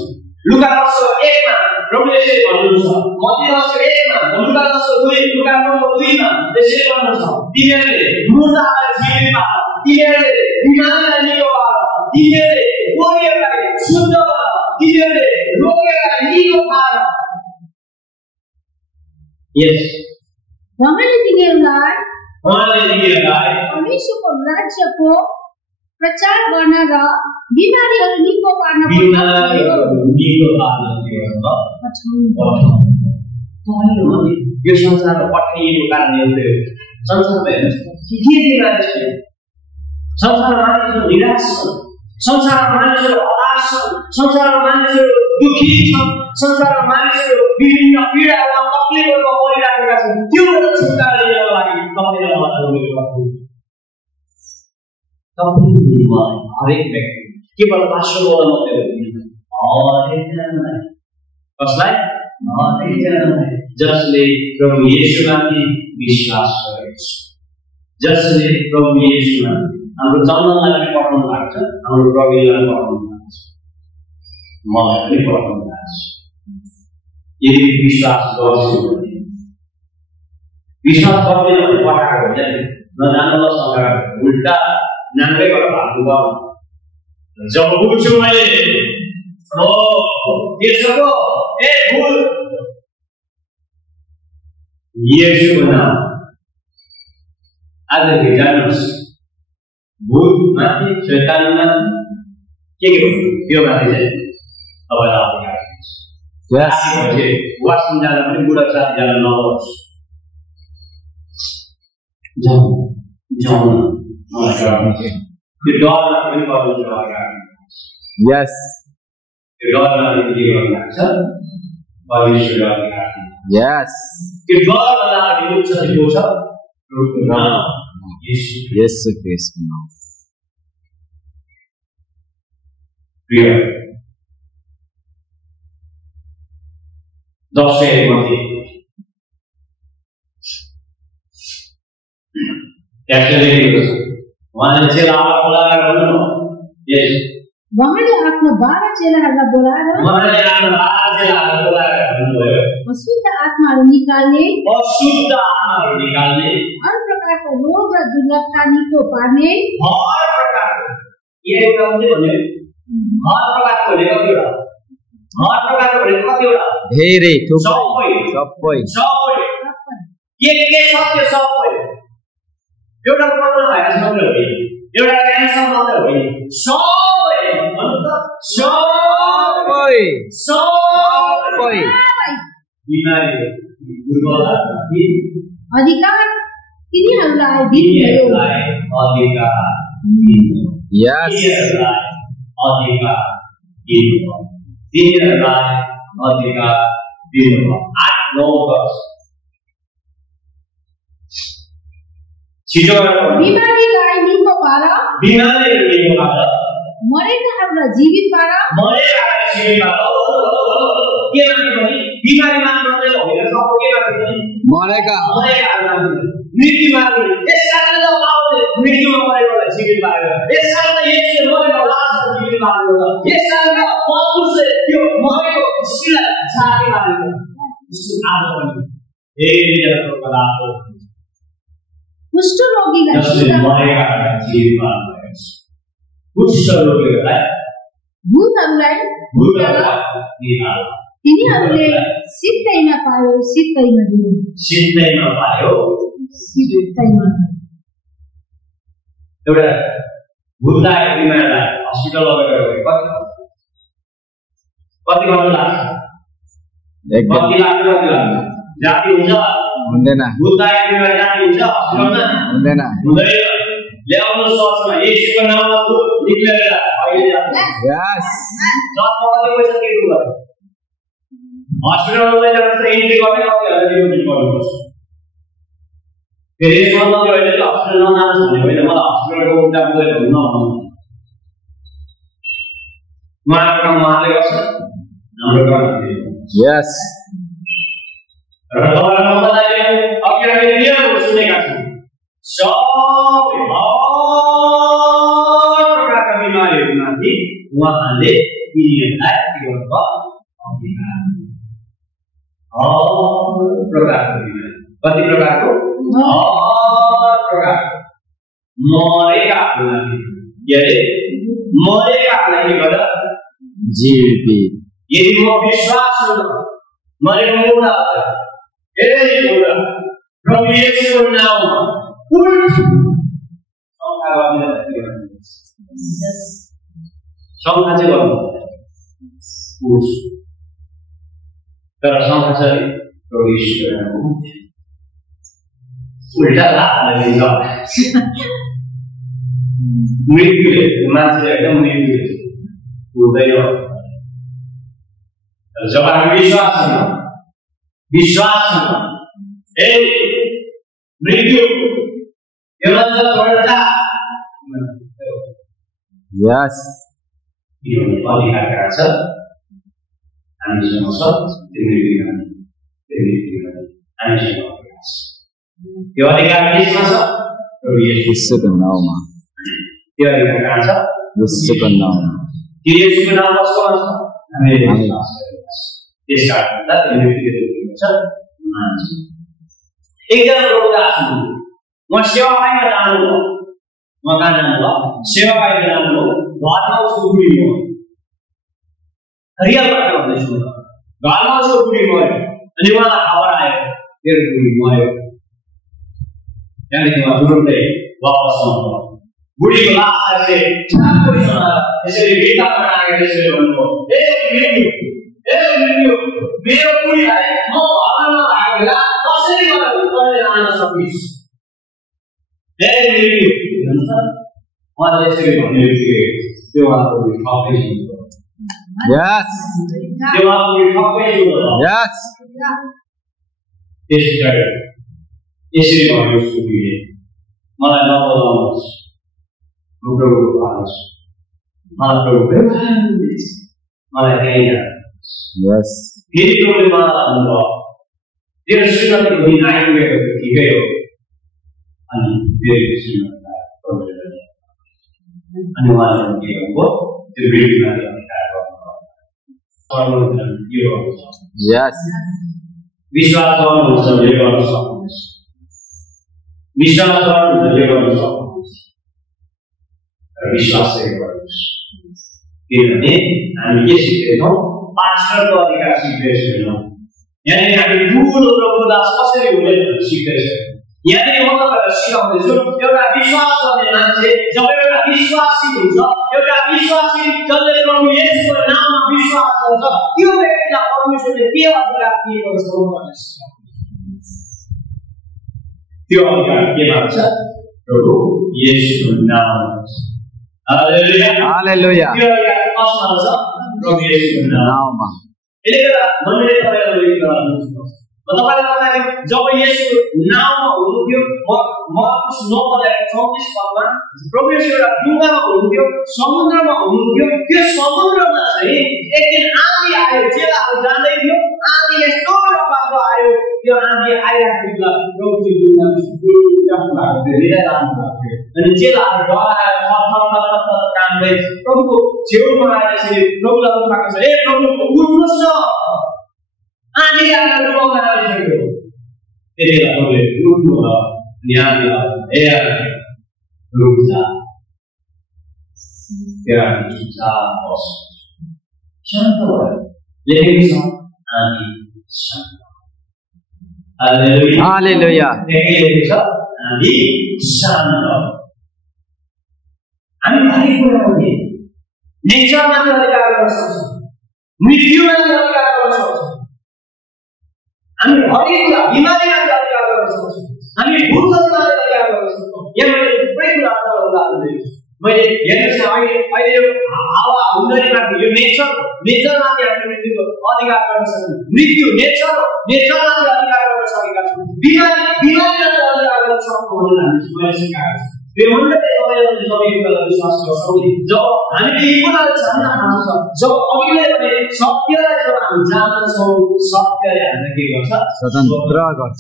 लुका 10:1 प्रभुले यसरी भन्नुहुन्छ, मत्ती 10:1 लुका 10:2 लुका 9:2 यसरी भन्नुहुन्छ, तिनीहरूले मुर्दालाई जीवित पार, तिनीहरूले बिमारीलाई निको पार, तिनीहरूले रोगीहरूलाई शुद्ध पार, तिनीहरूले रोगीहरूलाई निको पार। यस उहाँले तिनीहरूलाई परमेश्वरको राज्यको प्रचार गर्न र बिमारीहरू निको पार्न यो संसारमा पठाइएको कारणले संसारमा हेर्नुहोस् के बिमारी छ, संसारमा मानिसहरू निराश छन्, संसारमा मानिसहरू हताश छन्, संसारमा मानिसहरू दुखी छन्, संसारमा मानिसहरू विभिन्न पीडामा तकलिफमा परिरहेका छन्। त्यो छुटकारा लिनको लागि तपाईले हरेक व्यक्ति केवल पास्टरलाई मात्रै होइन, कसलाई? हरेकजनालाई जसले प्रभु येशूमाथि विश्वास गरेको छ, जसले प्रभु येशूमाथि हाम्रो जन्मलाई पनि पठाउनु भएको छ, हाम्रो प्रभुलाई पठाउनु भएको छ, मलाई पनि पठाउनु भएको छ। यदि विश्वास गर्छु भने, विश्वास गर्दैन भने पठाएको हुन्छ नि, नजान्नलाई सँगाएको उल्टा नाङ्गै गरेर हाल्नु पर्छ। जब पुग्छु मैले यसको भूत येशूको नाम आज जान्नुहोस्, भूतमाथि शैतानमाथि के त्यो माथि चाहिँ तपाईँलाई अधिकार दिन्छ। वासरुम जाँदा पनि बुढा साथी जान नहोस्, जाउँ त्यो डरमा पनि पर्नु अधिकार दिन्छ। यस, त्यो डरमा के गर्नु लाग्छ? परमेश्वरले अधिकार दिन्छ। यस, त्यो डरमा अगाडि उच्च दिएको छ येशू ख्रीष्टको नाम। प्रिय दशैँमध्ये उहाँले चेलाहरूलाई बोलाएर उहाँले आफ्नो 12 चेलाहरूलाई बोलाएर अशुद्ध आत्माहरू निकाल्ने, हर प्रकारको रोग र दुर्लभता निको पार्ने, धेरै सबै एउटा कोरोना भाइरस मात्रै होइन, एउटा क्यान्सर मात्रै होइन, सबै बिमारी अधिकार तिनीहरूलाई दिनुभयो। यस, तिनीहरूलाई अधिकार दिनुभयो। 8-9 वर्ष बिमारीलाई निको पार, मरेकाहरूलाई जीवित पार, मरेका मृत्युमा मृत्युमा परेकोलाई जीवित पारेर, यसकारण यसले मरेको लासलाई जीवित पारेको, यसकारण पत्रुसले त्यो मरेको स्त्रीलाई जाति पारेको। आज पनि धेरै प्रकारको कुष्ठरोगीलाई मरेकालाई जीवित पार्नुभएको छ। कुष्ठरोगीहरूलाई भूतहरूलाई तिनीहरूले सित्तैमा पायो, सित्तैमा दियो, सित्तैमा पायो, सित्तैमा। एउटा भूतलाई बिमारलाई हस्पिटल लगेर कति गर्नु लाग्छ? 1 लाख जाति हुन्छ हुँदैन, भूतलाई बिमार जाति हुन्छ हस्पिटलमा हुँदैन, ल्याउनु सर्चमा येशूको नाममा निक्लेर अहिले यस, जसमा कति पैसा तिर्नु पर्छ? हस्पिटलमा लैजान्छ एन्ट्री गर्ने कति हजार डिपोजिट गर्नुपर्छ। फेरि यसमा मात्रै होइन कि हस्पिटल नजानुहोस् भन्ने होइन, मलाई हस्पिटलको उपचार गरेर हुन्न भन्नु। उहाँको काम उहाँले गर्छ, हाम्रो काम यस। र तपाईँलाई बताइदिए अघि हामीले नियमहरू सुनेका छौँ, सबै प्रकारका बिमारीहरूमाथि उहाँले तिनीहरूलाई के गर्नुभयो? अधिकार। हर प्रकारको बिमारी, कति प्रकारको? हर प्रकारको मरेकाहरूलाई के अरे मरेकाहरूलाई के गरेर जीवित। यदि म विश्वास मरेको मुर्दा प्रभु येशूको नाममा शङ्का चाहिँ गर्नु, तर शङ्का चाहिँ प्रभु येशूको नाममा उल्टा लाभले दिन्छ। मृत्युले मान्छेले एकदम मृत्युले हुँदैन। जब हामी विश्वास छौँ ए मृत्यु एउटा यस अधिकार छ हामीसँग छ त्यो अधिकार केमा छ? यीशुको नाममा। त्यो अधिकार कहाँ छ? यीशुको नाममा। त्यो यीशुको नाम कसको छ? हामीले विश्वास गरेका छौँ। त्यसकारण त मृत्युले छ मान्छे। एकजना प्रभुदास हुनुहुन्थ्यो, उहाँ सेवा पाइमा जानुभयो। उहाँ कहाँ जानुभयो? सेवा पाइमा जानुभयो। घरमा उसको बुढी भयो। रियल घटना भन्दैछु म। घरमा उसको बुढी भयो अनि उहाँलाई खबर आयो मेरो बुढी मऱ्यो। त्यहाँदेखि उहाँ तुरुन्तै वापस आउनुभयो। बुढीको लासलाई यसरी भित्तामा राखेर यसरी भन्नुभयो, ए मृत्यु मेरो बुढीलाई म घरमा नआएको बेला कसरी गरेर लान सकिस्? ए मृत्यु भन्छ। उहाँले यसरी भन्ने बित्तिकै त्यो उहाँको बुढी ठक्कै सुन्नुभयो। यस त्यो उहाँको बुढी ठक्कै सुन्नुभयो। यस यसरी भन्यो उसको बुढीले, मलाई नबोलाउनुहोस्, म प्रभुको भाइ छु, मलाई प्रभु मलाई कहीँ जानुहोस्। यस फेरि प्रभुले मलाई भन्नुभयो, तेरो श्रीमतीको दिन आइपुगेको थियो, ठिकै हो। अनि फेरि श्रीमतीलाई प्रभुले अनि उहाँले के गर्नुभयो? त्यो मृत्युमाथि अधिकार गर्नुभयो। यस विश्वास गर्नुहुन्छ यो गर्न सक्नुहुन्छ। विश्वास गर्नुहुन्छ यो गर्न सक्नुहुन्छ। विश्वास चाहिँ गर्नुहोस्। किनभने हामी के सिक्दैछौँ? पास्टरको अधिकार सिक्दैछौँ। यहाँनिर हामी ठुलो प्रभुदास कसरी हुने भनेर सिक्दैछौँ। यहाँनिर म तपाईँलाई सिकाउँदैछु, एउटा विश्वास गर्ने मान्छे जब एउटा विश्वासी हुन्छ, एउटा विश्वासी जसले प्रभु येशूको नाममा विश्वास गर्छ, त्यो व्यक्तिलाई परमेश्वरले के अधिकार दिएको छ भनेर सिकाउँछ। त्यो अधिकार केमा छ? प्रभु येशूको नाममा। हालेलुया हालेलुया। त्यो अधिकार कसमा छ? प्रभु येशूको नाममा। यसले गर्दा मैले तपाईँलाई एक कुरा भन्छु। तपाईँले भन्दाखेरि जब येशूको नाममा हुनुहुन्थ्यो, मर्कुस 9:34 पदमा प्रभु येशू एउटा डुङ्गामा हुनुहुन्थ्यो, समुद्रमा हुनुहुन्थ्यो। त्यो समुद्रमा चाहिँ एक दिन आँधी आयो, चेलाहरू जाँदै थियो, आँधी यस्तो डरलाग्दो आयो। त्यो आँधी आइरहेको बेला प्रभु त्यो डुङ्गामा अनि चेलाहरू डराएर थर कामदै प्रभुको छेउमा आएर यसरी प्रभुलाई उठाएको छ, ए प्रभु उठ्नुहोस् न, आँधी आएर डुबाउन आइसक्यो। त्यति बेला प्रभुले उठ्नुभयो अनि आँधी रुक जा, शान्त भयो। लेखेको छ आँधी शान्त। हालेलुया हालेलुया। लेखेको छ आँधी शान्त। हामी हरेक कुरामा नेचरमाथि अधिकार गर्न सक्छौँ, मृत्युमाथि अधिकार गर्न सक्छौँ, हामी हरेक कुरा बिमारीमाथि अधिकार गर्न सक्छौँ, हामी भूतमाथि अधिकार गर्न सक्छौँ। यहाँ मैले थुप्रै कुराहरू उदाहरण दिएको छु। मैले हेर्नुहोस् न, अहिले यो हावा हुन्डरीमाथि यो नेचरमाथि हामीले मृत्युको अधिकार गर्न सक्छौँ। मृत्यु नेचरमाथि अधिकार गर्न सकेका छौँ। बिमारीमाथि अधिकार गर्न सक्छौँ भनेर मैले सिकाएको छु। यो मण्डलले तपाईँहरूले सबै कुरालाई विश्वास गर्छौँ। जब हामीले यी कुराहरू जान्न थाल्छौँ, जब अघिले भने सत्यलाई जब हामी जान्दछौँ, सत्यले हामीलाई के गर्छ? स्वतन्त्र गर्छ।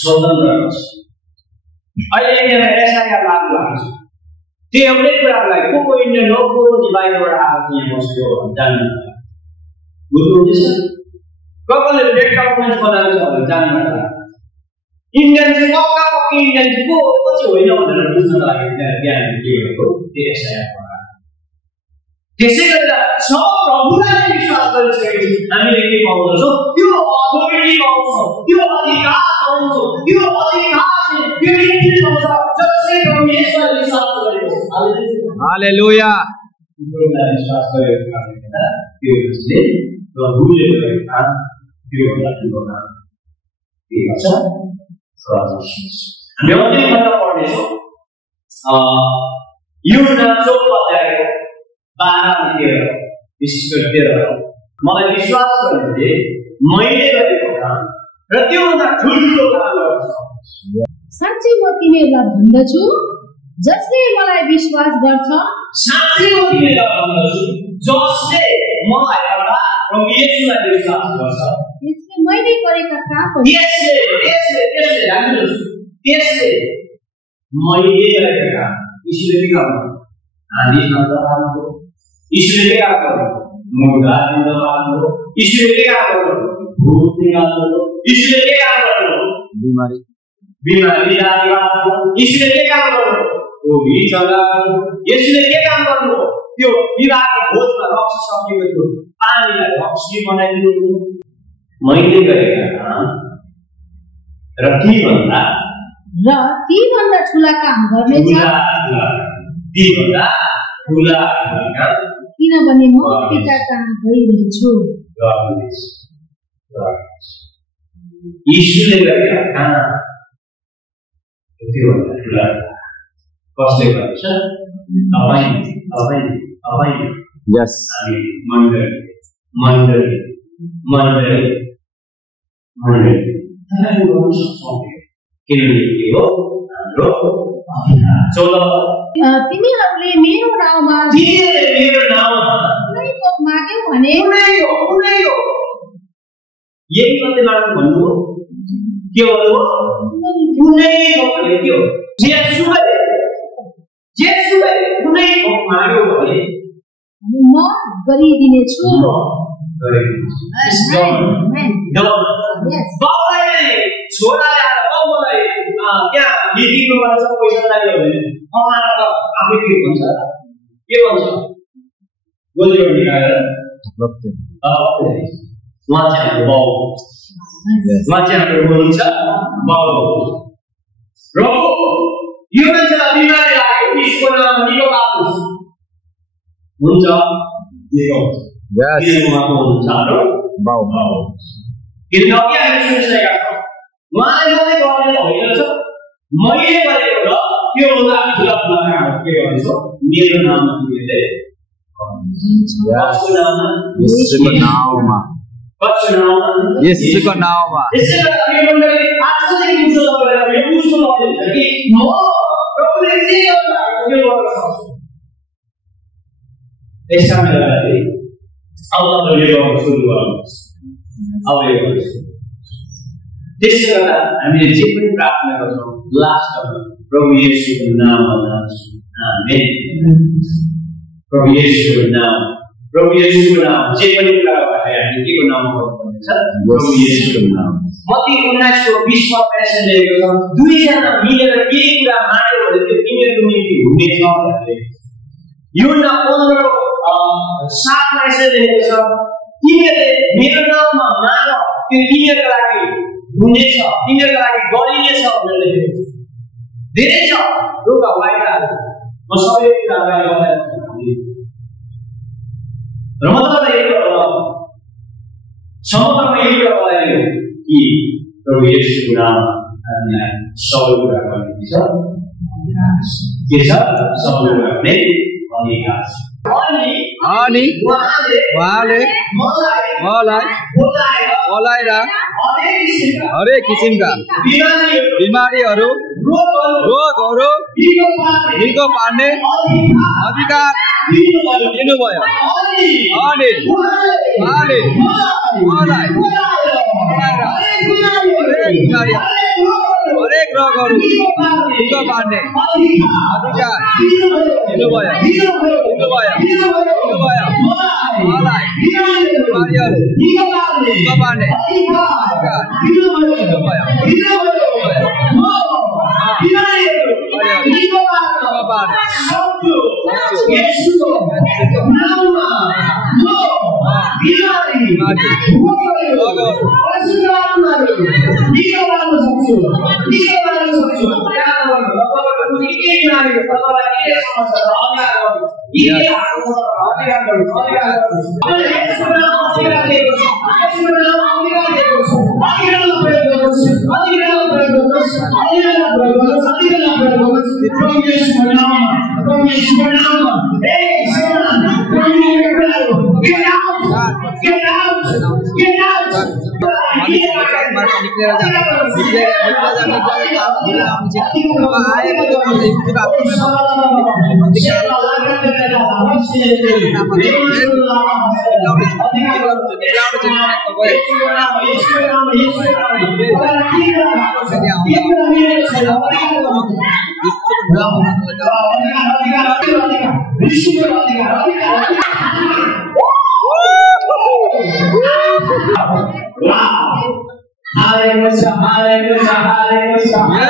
स्वतन्त्र गर्छ। अहिले इन्डियामा एसआइआर लागू भएको छ। त्यो एउटै कुराको लागि को इन्डियन हो, को बाहिरबाट आएको यहाँ बस्यो जान्नु बुझ्नुहुँदैछ? कसले फेक डकुमेन्ट्स बनाएको छ भने जान्नु इन्डियन चाहिँ पक्का इन्डियन चाहिँ को चाहिँ होइन भनेर बुझ्नको लागि त्यहाँ के गरेको त्यो एसआइआर बनाएको। त्यसै गरेर सब प्रभुलाई विश्वास गरिसकेपछि हामीले के पाउँछौँ? त्यो अथोरिटी पाउँछौँ, त्यो अधिकार पाउँछौँ, त्यो अधिकार चाहिँ त्यो व्यक्तिले पाउँछ जसले प्रभु येशूलाई विश्वास गरेको छ। हालेलुया। प्रभुलाई विश्वास गरेको कारणले त्यो व्यक्तिले प्रभुले गरेको काम त्यो भन्दा ठुलो काम के गर्छ? हामी अन्तिम खण्ड पढ्नेछौँ। युहन्ना 14 अध्यायको 12 13 विशेष गरी 13 मलाई विश्वास गर्नुले मैले गरेको काम र त्योभन्दा ठुलो काम गर्छ। साँच्चै म तिमीहरूलाई भन्दछु, जसले मलाई विश्वास गर्छ, साँच्चै म तिमीहरूलाई भन्दछु, जसले मलाई एउटा प्रभु येशूलाई विश्वास गर्छ, त्यसले मैले गरेका कामहरू, त्यसले मैले गरेका काम, यीशुले के गर्नु? हामी नन्दबानको, यीशुले के गर्नु? मुर्दा जिन्दबानको, यीशुले के गर्नु? भूत निकाल्नु, यीशुले के गर्नु? बिमारी जातिको, यीशुले के गर्नु? कोही चलाउनु, यीशुले के काम गर्नु? त्यो विवाहको भोजमा रक्सी सकिएको थियो, पानीलाई रक्सी बनाइदिनु। मैले गरेका काम र तीभन्दा ठुला काम गर्नेछ, किनभने म पिता कहाँ गइरहेछु। यीशुले गरेका काम त्योभन्दा ठुला कसले गर्छ? तपाईँ यस मण्डली किनभने के हो हाम्रो तिमीहरूले मेरो नाउँमा कुनै थोक माग्यौ भने यही मात्रै माग्नु भन्नु हो? के भन्नु हो? कुनै थोक भने के हो? जेसुकै कुनै थोक माग्यो भने म गरिदिनेछु। छोराले आएर मलाई त्यहाँ लिदिनु पर्छ, पैसा लाग्यो भने आएर त आफै के भन्छ? गोलीबाट निकालेर उहाँ चाहिँ हाम्रो बाउ, उहाँ चाहिँ हाम्रो हुनुहुन्छ बाउ। र यो मान्छेलाई बिमारी लाग्यो, यीशुको नाममा निको लाग्नुहोस् हुन्छ, निको हुन्छ। उहाँको हुनुहुन्छ हाम्रो बाउ। किनकि अघि हामीले सुनिसकेका छौँ, उहाँले मात्रै गरेर होइन छ, मैले गरेको र त्योभन्दा ठुला कामहरू के गर्नेछ? मेरो नाममा तिमीले यसको नाममा यसै गरी यो मण्डली आजदेखि बुझ्नु तपाईहरुले यो बुझ्नु पर्छ कि म प्रभुले जे गर्नुहुन्छ त्यो गर्न सक्छु। यसका लागि अब तपाईले गर्न सुरु गर्नुहोस्। अब यो त्यसै गर्दा हामीले जे पनि प्रार्थना गर्छौँ लास्टमा प्रभु येशूको नाममा माग्छौँ। आमेन। प्रभु येशूको नाम जे पनि कुरा गर्दाखेरि हामी के को नाम गर्नुपर्छ? प्रभु येशूको नाम। मत्ती 19:20 मा पेसन लेखेको छ, दुईजना मिलेर केही कुरा माग्यो भने त्यो तिनीहरूको निम्ति हुनेछ भन्ने। युहन्ना 15:7 मा यसरी लेखेको छ, तिमीहरूले मेरो नाममा माग त्यो तिनीहरूको लागि हुनेछ, तिनीहरूको लागि गरिनेछ भनेर लेखेको छ। धेरै छ ढुङ्गा वाइडाहरू, म सबै कुरालाई बताइदिन्छु। र म तपाईँलाई यही कुरा सम्पूर्ण यही कुरा बताइदियो कि प्रभु येशूको नाम हामीलाई सबै कुरा गर्ने के छ? सबै कुरा गर्ने अधिकार छ। अनि उहाँले मलाई बोलाएर हरेक किसिमका बिमारीहरू रोगहरू निको पार्ने अधिकार दिनुभयो। अनि उहाँले मलाई हरेक रोगहरू निको पार्ने अधिकार दिनुभयो। मलाई बिमारीहरू निको पार्ने अधिकार दिनुभयो।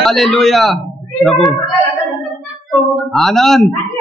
हालेलुया प्रभु आनंद